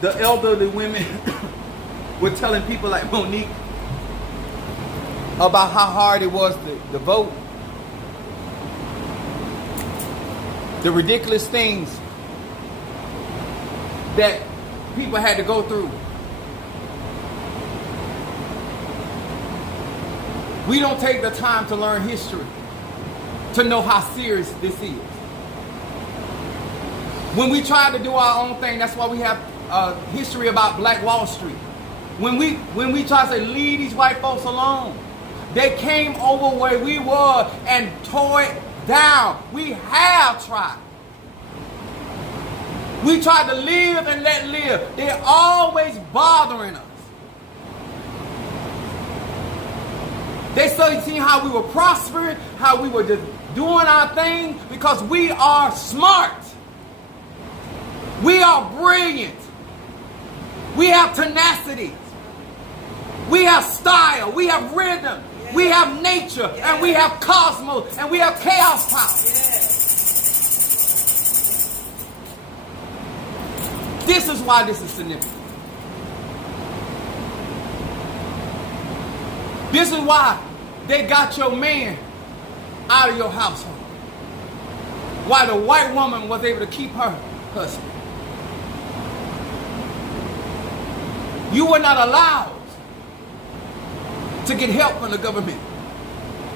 the elderly women were telling people like Monique about how hard it was to vote. The ridiculous things that people had to go through. We don't take the time to learn history to know how serious this is. When we try to do our own thing, that's why we have history about Black Wall Street. When we try to say, leave these white folks alone, they came over where we were and tore it down. We have tried. We tried to live and let live. They're always bothering us. They started seeing how we were prospering, how we were just doing our thing because we are smart. We are brilliant. We have tenacity. We have style. We have rhythm. Yes. We have nature. Yes. And we have cosmos. And we have chaos power. Yes. This is why this is significant. This is why they got your man out of your household. Why the white woman was able to keep her husband. You were not allowed to get help from the government.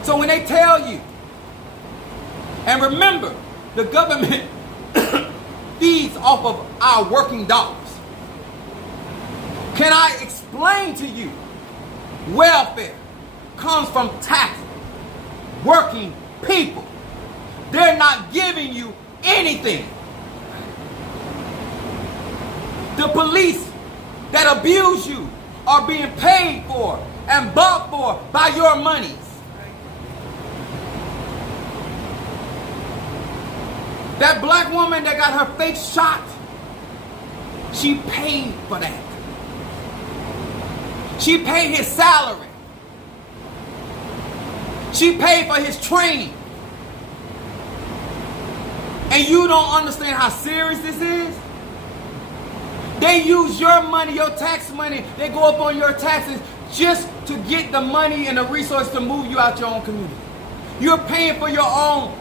So when they tell you, and remember, the government feeds off of our working dollars. Can I explain to you? Welfare comes from tax working people. They're not giving you anything. The police that abuse you are being paid for and bought for by your monies. That black woman that got her face shot, she paid for that. She paid his salary. She paid for his training. And you don't understand how serious this is? They use your money, your tax money. They go up on your taxes just to get the money and the resource to move you out your own community. You're paying for your own.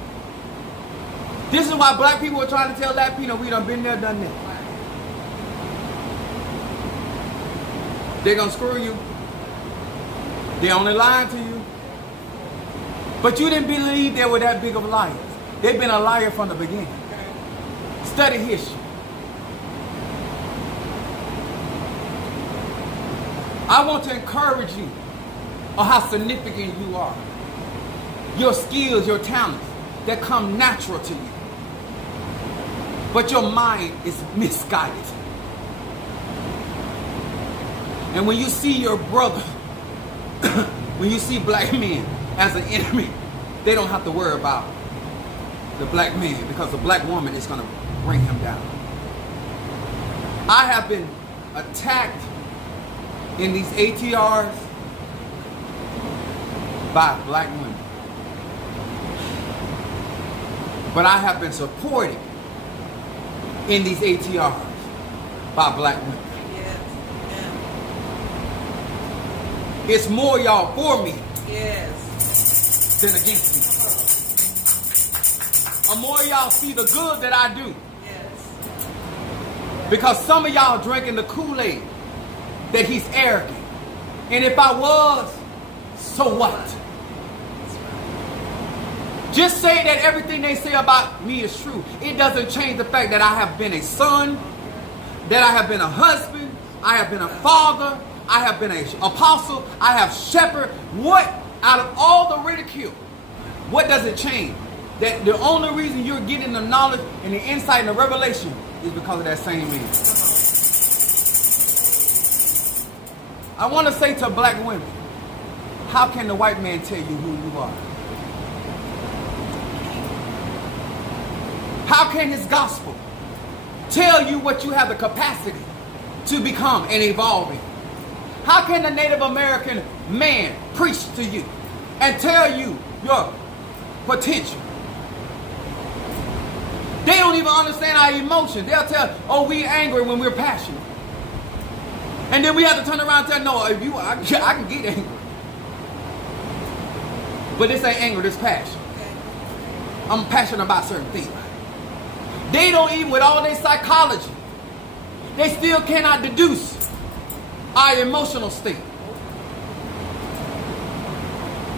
This is why black people are trying to tell Latino we done been there, done that. They're going to screw you. They only lying to you. But you didn't believe they were that big of liars. They've been a liar from the beginning. Study history. I want to encourage you on how significant you are. Your skills, your talents that come natural to you. But your mind is misguided. And when you see your brother, when you see black men as an enemy, they don't have to worry about the black man because the black woman is going to bring him down. I have been attacked in these ATRs by black women. But I have been supported in these ATRs by black women. Yes. It's more y'all for me Yes. than against me. Or more y'all see the good that I do. Yes. Because some of y'all drinking the Kool-Aid that he's arrogant. And if I was, so what? Just say that everything they say about me is true. It doesn't change the fact that I have been a son, that I have been a husband, I have been a father, I have been an apostle, I have shepherd. What, out of all the ridicule, what does it change? That the only reason you're getting the knowledge and the insight and the revelation is because of that same man. I want to say to black women, how can the white man tell you who you are? How can his gospel tell you what you have the capacity to become and evolve in? How can the Native American man preach to you and tell you your potential? They don't even understand our emotions. They'll tell, oh, we're angry when we're passionate. And then we have to turn around and tell, no, if you, I can get angry. But this ain't anger, this passion. I'm passionate about certain things. They don't even, with all their psychology, they still cannot deduce our emotional state.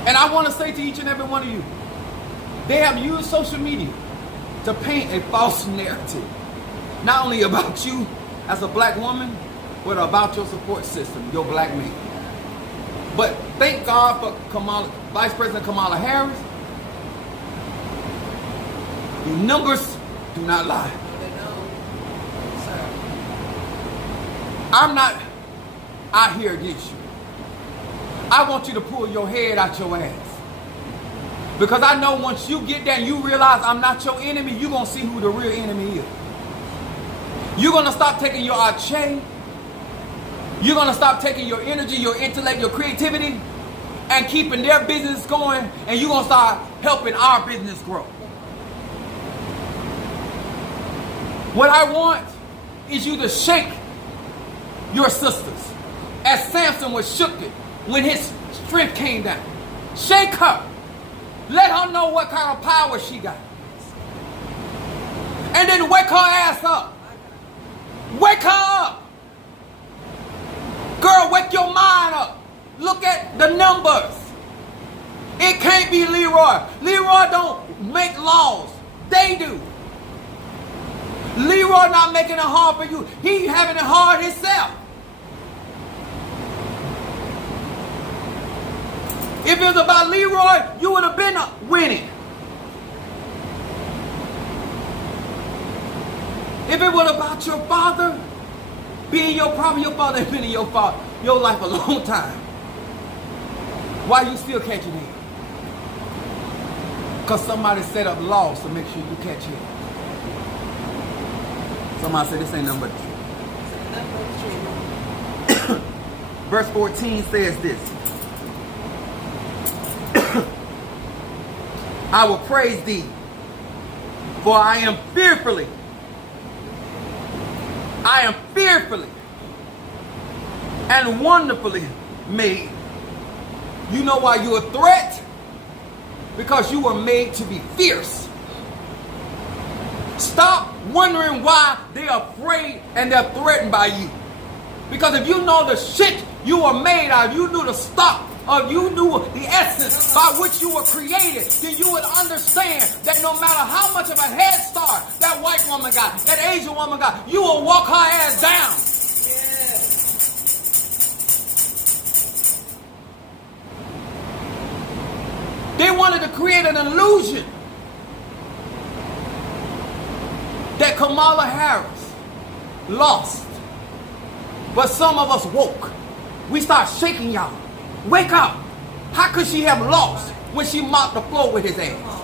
And I want to say to each and every one of you, they have used social media to paint a false narrative, not only about you as a black woman, but about your support system, your black man. But thank God for Vice President Kamala Harris. The numbers do not lie. I'm not out here against you. I want you to pull your head out your ass. Because I know once you get there and you realize I'm not your enemy, you're going to see who the real enemy is. You're going to stop taking your ache. You're going to stop taking your energy, your intellect, your creativity, and keeping their business going, and you're going to start helping our business grow. What I want is you to shake your sisters as Samson was shook it when his strength came down. Shake her. Let her know what kind of power she got. And then wake her ass up. Wake her up. Girl, wake your mind up. Look at the numbers. It can't be Leroy. Leroy don't make laws. They do. Leroy not making it hard for you. He having it hard himself. If it was about Leroy, you would have been winning. If it was about your father, being your problem, your father had been in your life a long time. Why you still catching him? Because somebody set up laws to make sure you catch him. Somebody said this ain't nothing but the truth. Verse 14 says this. I will praise thee, for I am fearfully and wonderfully made. You know why you're a threat? Because you were made to be fierce. Stop wondering why they're afraid and they're threatened by you. Because if you know the shit you were made of, you knew the stuff, or you knew the essence by which you were created, then you would understand that no matter how much of a head start that white woman got, that Asian woman got, you will walk her ass down. They wanted to create an illusion that Kamala Harris lost. But some of us woke. We start shaking y'all. Wake up. How could she have lost when she mopped the floor with his ass?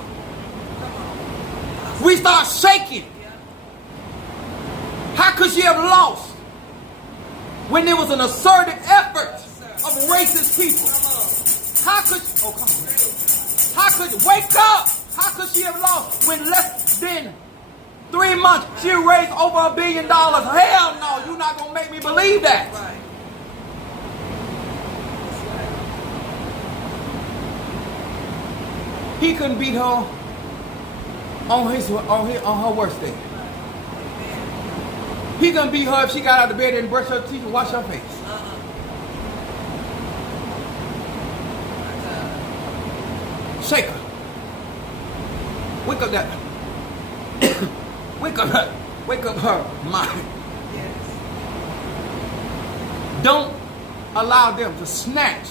We start shaking. How could she have lost When there was an asserted effort Yes, of racist people. Come on. How could, oh come on. How could, wake up! How could she have lost when less than 3 months she raised over $1 billion? Hell no, you're not gonna make me believe that. Right. He couldn't beat her on her worst day. He couldn't beat her if she got out of bed and brushed her teeth and washed her face. Shake her. Wake up that. Wake up her mind. Yes. Don't allow them to snatch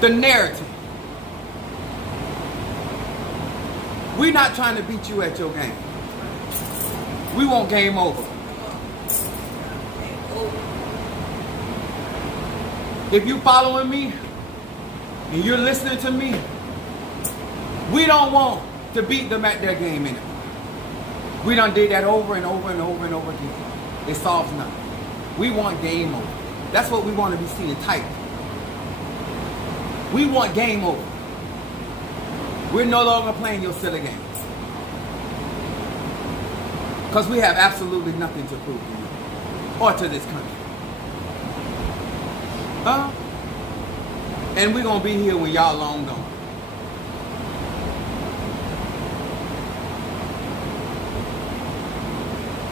the narrative. We're not trying to beat you at your game. We want game over. If you following me and you're listening to me, we don't want to beat them at their game anymore. We done did that over and over and over and over again. It solves nothing. We want game over. That's what we want to be seeing tight. We want game over. We're no longer playing your silly games. Because we have absolutely nothing to prove to you or to this country. Huh? And we're going to be here when y'all long gone.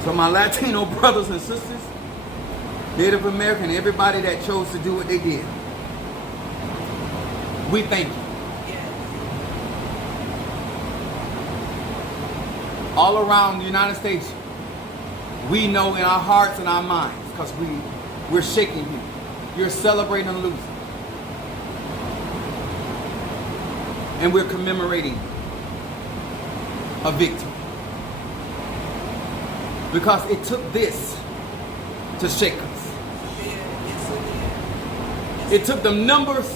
So my Latino brothers and sisters, Native American, everybody that chose to do what they did, we thank you. All around the United States, we know in our hearts and our minds, because we're shaking you. You're celebrating losing. And we're commemorating a victory. Because it took this to shake us. It took the numbers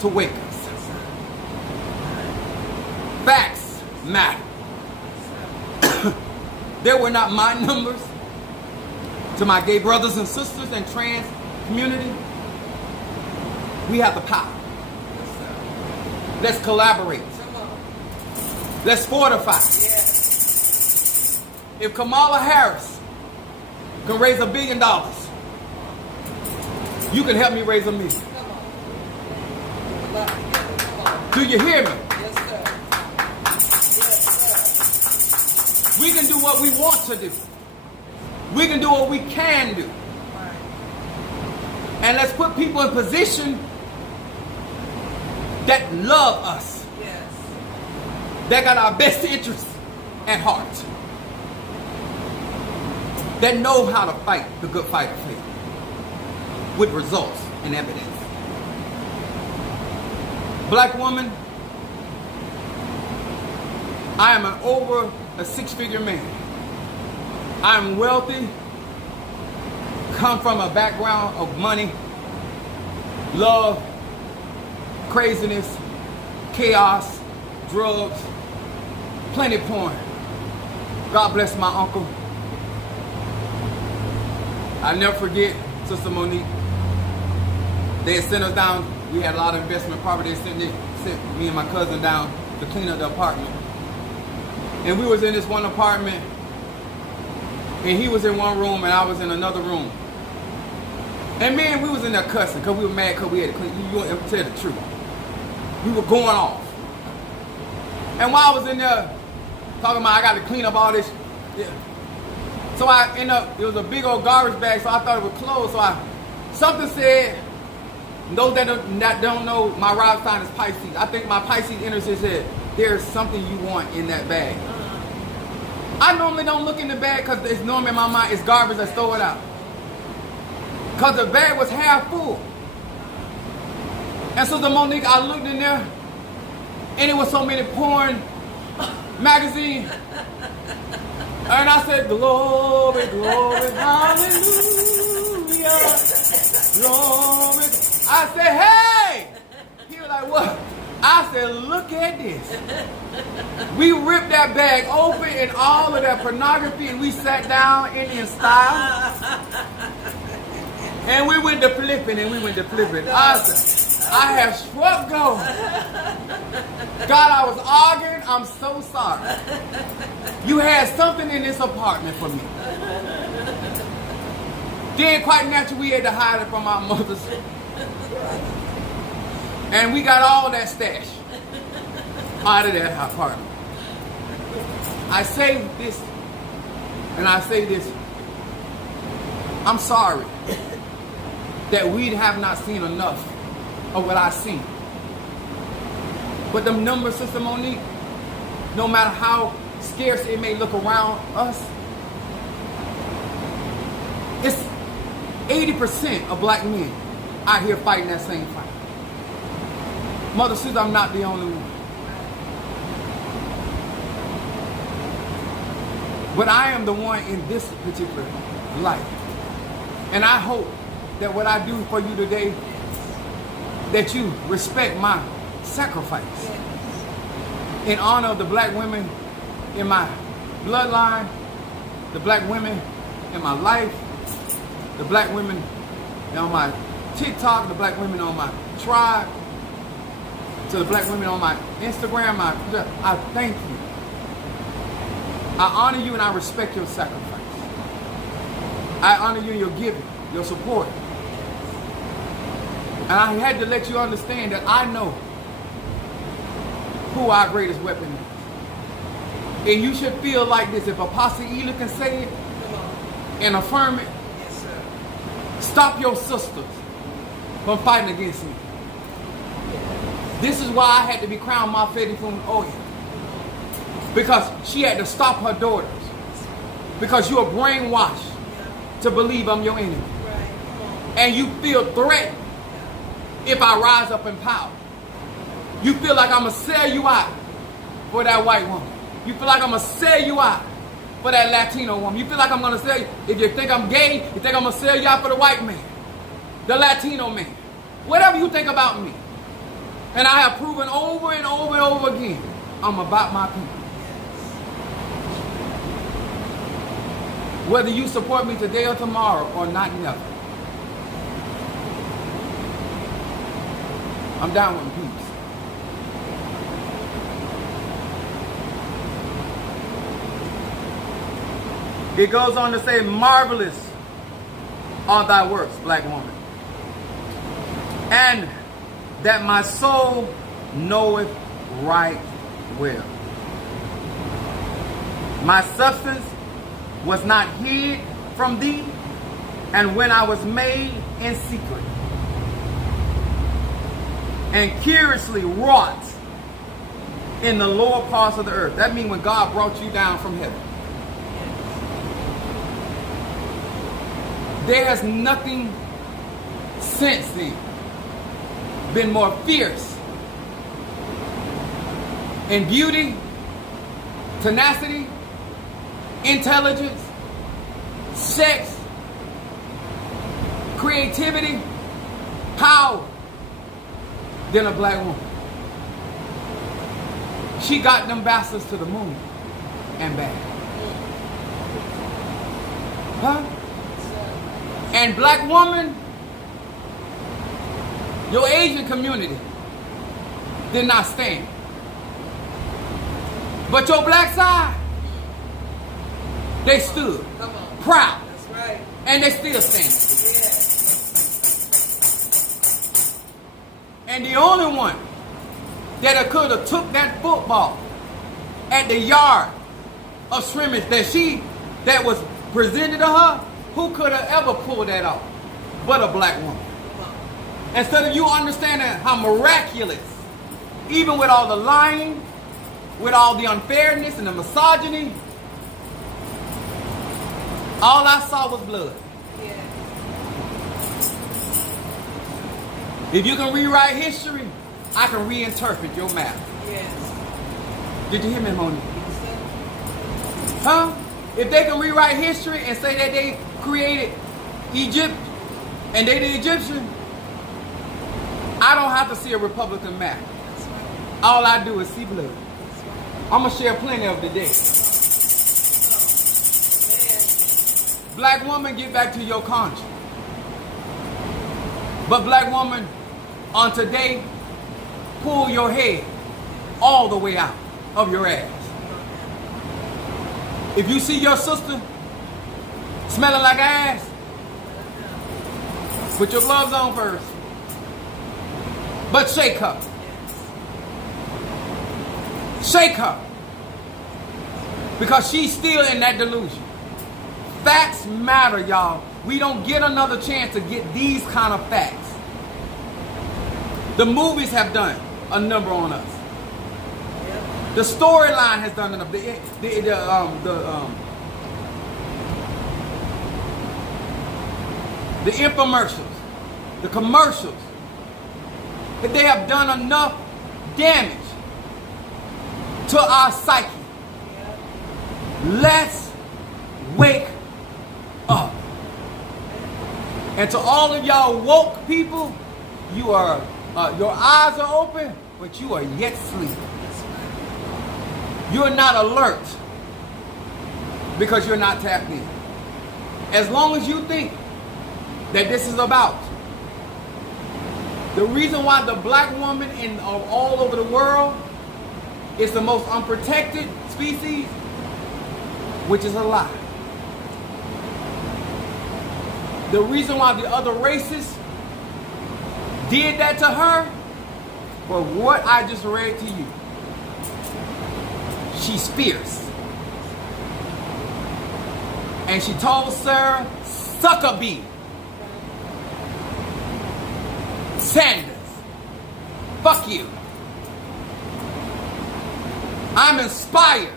to wake us. Facts matter. There were not my numbers to my gay brothers and sisters and trans community. We have the power. Let's collaborate. Let's fortify. If Kamala Harris can raise $1 billion, you can help me raise $1 million. Do you hear me? Yes, sir. We can do what we want to do. We can do what we can do. And let's put people in position that love us. Yes. That got our best interests at heart. That know how to fight the good fight of faith with results and evidence. Black woman, I am over a 6-figure man. I am wealthy, come from a background of money, love, craziness, chaos, drugs, plenty porn. God bless my uncle. I'll never forget Sister Monique. They had sent us down. We had a lot of investment property. They sent me and my cousin down to clean up the apartment. And we was in this one apartment, and he was in one room and I was in another room. And man, we was in there cussing because we were mad because we had to clean. You want to tell the truth. We were going off. And while I was in there talking about I got to clean up all this, so I ended up, it was a big old garbage bag, so I thought it was closed. So something said, those that don't know, my rod sign is Pisces. I think my Pisces energy said, there's something you want in that bag. I normally don't look in the bag because it's normally in my mind, it's garbage, I throw it out. Because the bag was half full. And so the Monique, I looked in there, and it was so many porn magazines. And I said, glory, glory, hallelujah, glory. I said, hey! He was like, what? I said, look at this. We ripped that bag open and all of that pornography, and we sat down Indian style. And we went to flipping and we went to flipping. I said, I have struck gold. God, I was arguing. I'm so sorry. You had something in this apartment for me. Then quite naturally we had to hide it from our mothers. And we got all that stash out of that apartment. I say this, and I say this. I'm sorry that we have not seen enough of what I seen. But the numbers, Sister Monique, no matter how scarce it may look around us, it's 80% of black men out here fighting that same fight. Mother says I'm not the only one. But I am the one in this particular life. And I hope that what I do for you today, that you respect my sacrifice in honor of the black women in my bloodline, the black women in my life, the black women on my TikTok, the black women on my tribe, to the black women on my Instagram. I thank you. I honor you and I respect your sacrifice. I honor you in your giving, your support. And I had to let you understand that I know who our greatest weapon is. And you should feel like this. If Apostle Ela can say it and affirm it, Yes, sir. stop your sisters from fighting against me. This is why I had to be crowned my Fedi from Oya. Because she had to stop her daughters. Because you are brainwashed to believe I'm your enemy. Right. And you feel threatened if I rise up in power. You feel like I'm going to sell you out for that white woman. You feel like I'm going to sell you out for that Latino woman. You feel like I'm going to sell you. If you think I'm gay, you think I'm going to sell you out for the white man, the Latino man. Whatever you think about me. And I have proven over and over and over again, I'm about my people. Whether you support me today or tomorrow or not, never. I'm down with peace. It goes on to say, marvelous are thy works, black woman. And that my soul knoweth right well. My substance was not hid from thee, and when I was made in secret, and curiously wrought in the lower parts of the earth. That means when God brought you down from heaven. There has nothing since then been more fierce in beauty, tenacity, intelligence, sex, creativity, power than a black woman. She got them bastards to the moon and back. Huh? And black woman, your Asian community did not stand. But your black side, they stood. Come on. Proud. That's right. And they still stand. Yes. And the only one that could have took that football at the yard of scrimmage that was presented to her, who could have ever pulled that off but a black woman? Instead of you understanding how miraculous, even with all the lying, with all the unfairness and the misogyny, all I saw was blood. Yes. If you can rewrite history, I can reinterpret your map. Yes. Did you hear me, Monique? Huh? If they can rewrite history and say that they created Egypt and they the Egyptian, I don't have to see a Republican map. That's right. All I do is see blood. That's right. I'm going to share plenty of today. Black woman, get back to your conscience. But black woman, on today, pull your head all the way out of your ass. If you see your sister smelling like ass, put your gloves on first. But shake her. Shake her. Because she's still in that delusion. Facts matter, y'all. We don't get another chance to get these kind of facts. The movies have done a number on us. The storyline has done enough. The infomercials, the commercials, that they have done enough damage to our psyche. Let's wake up. And to all of y'all woke people, you are your eyes are open, but you are yet sleeping. You're not alert because you're not tapped in. As long as you think that this is about the reason why the black woman in all over the world is the most unprotected species, which is a lie. The reason why the other races did that to her, for what I just read to you. She's fierce. And she told Sarah Huckabee Sanders, fuck you. I'm inspired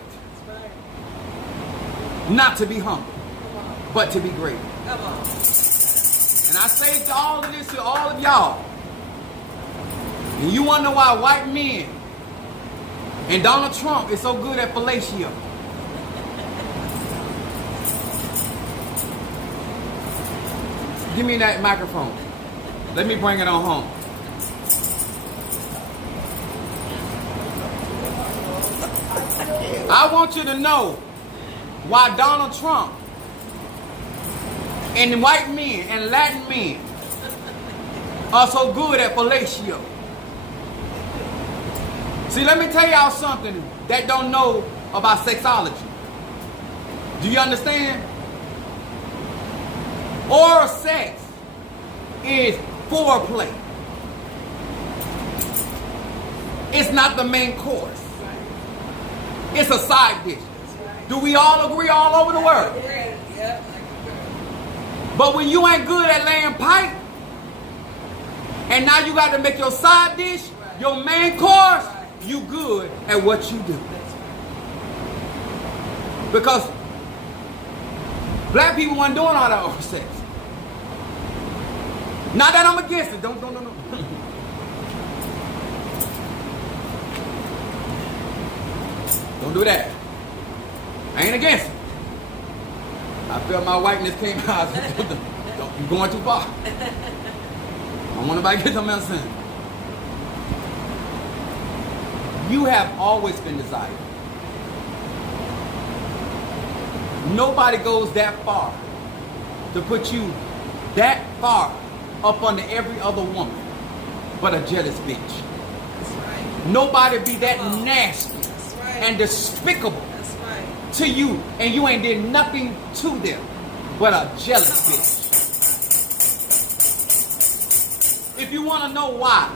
not to be humble, but to be great. Come on. And I say to all of this to all of y'all, and you wonder why white men and Donald Trump is so good at fellatio. Give me that microphone. Let me bring it on home. I want you to know why Donald Trump and white men and Latin men are so good at fellatio. See, let me tell y'all something that don't know about sexology. Do you understand? Oral sex is foreplay. It's not the main course. It's a side dish. Do we all agree all over the world? But when you ain't good at laying pipe, and now you got to make your side dish, your main course, you good at what you do. Because black people weren't doing all that oral sex. Not that I'm against it. Don't. Don't do that. I ain't against it. I felt my whiteness came out. You're going too far. I don't want nobody to get something else in. You have always been desired. Nobody goes that far to put you that far up under every other woman but a jealous bitch. That's right. Nobody be that nasty That's right. and despicable That's right. to you, and you ain't did nothing to them but a jealous bitch. If you want to know why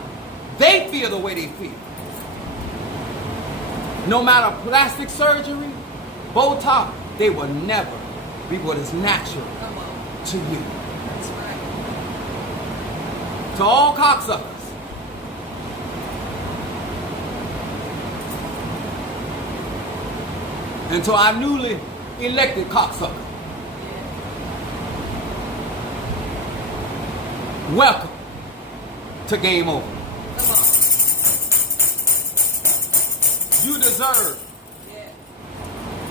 they feel the way they feel, no matter plastic surgery, Botox, they will never be what is natural Come on. to you. That's right. To all cocksuckers, and to our newly elected cocksucker, welcome to Game Over. Come on. You deserve Yeah.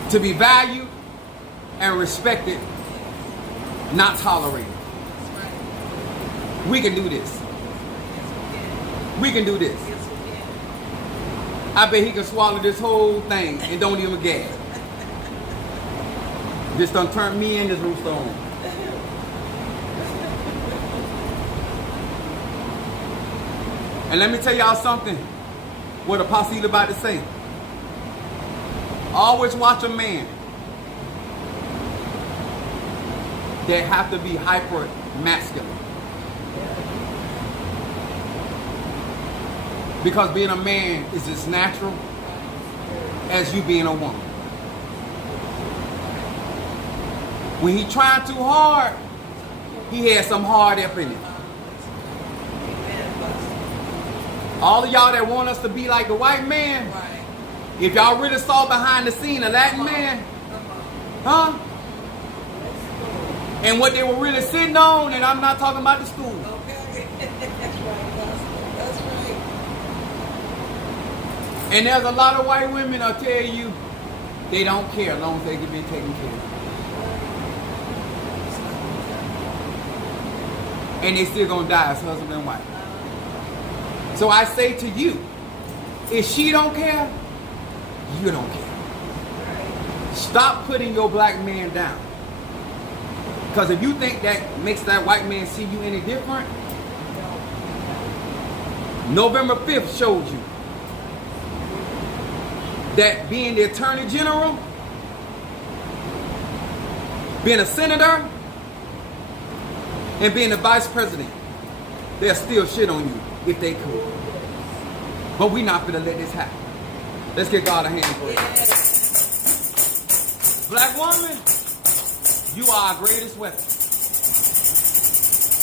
to be valued and respected, not tolerated. That's right. We can do this. Yes, we can. We can do this. Yes, we can. I bet he can swallow this whole thing and don't even gas. This done turned me and this rooster on. And let me tell y'all something. What Apostle about to say. Always watch a man that have to be hyper masculine. Because being a man is as natural as you being a woman. When he trying too hard, he has some hard up in it. All of y'all that want us to be like the white man, Right. if y'all really saw behind the scene a Latin man, huh? And what they were really sitting on, and I'm not talking about the stool. Okay. That's right. That's right. And there's a lot of white women that'll tell you they don't care as long as they can be taken care of. And they still gonna die as husband and wife. So I say to you, if she don't care, you don't care. Stop putting your black man down. Because if you think that makes that white man see you any different, November 5th showed you that being the attorney general, being a senator, and being the vice president, they'll still shit on you if they could. But we not gonna let this happen. Let's give God a hand for it. Black woman, you are our greatest weapon.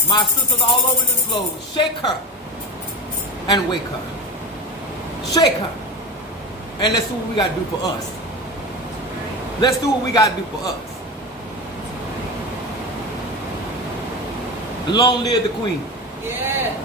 My sisters all over this globe, shake her and wake her. Shake her. And let's do what we gotta do for us. Let's do what we gotta do for us. Long live the queen. Yeah.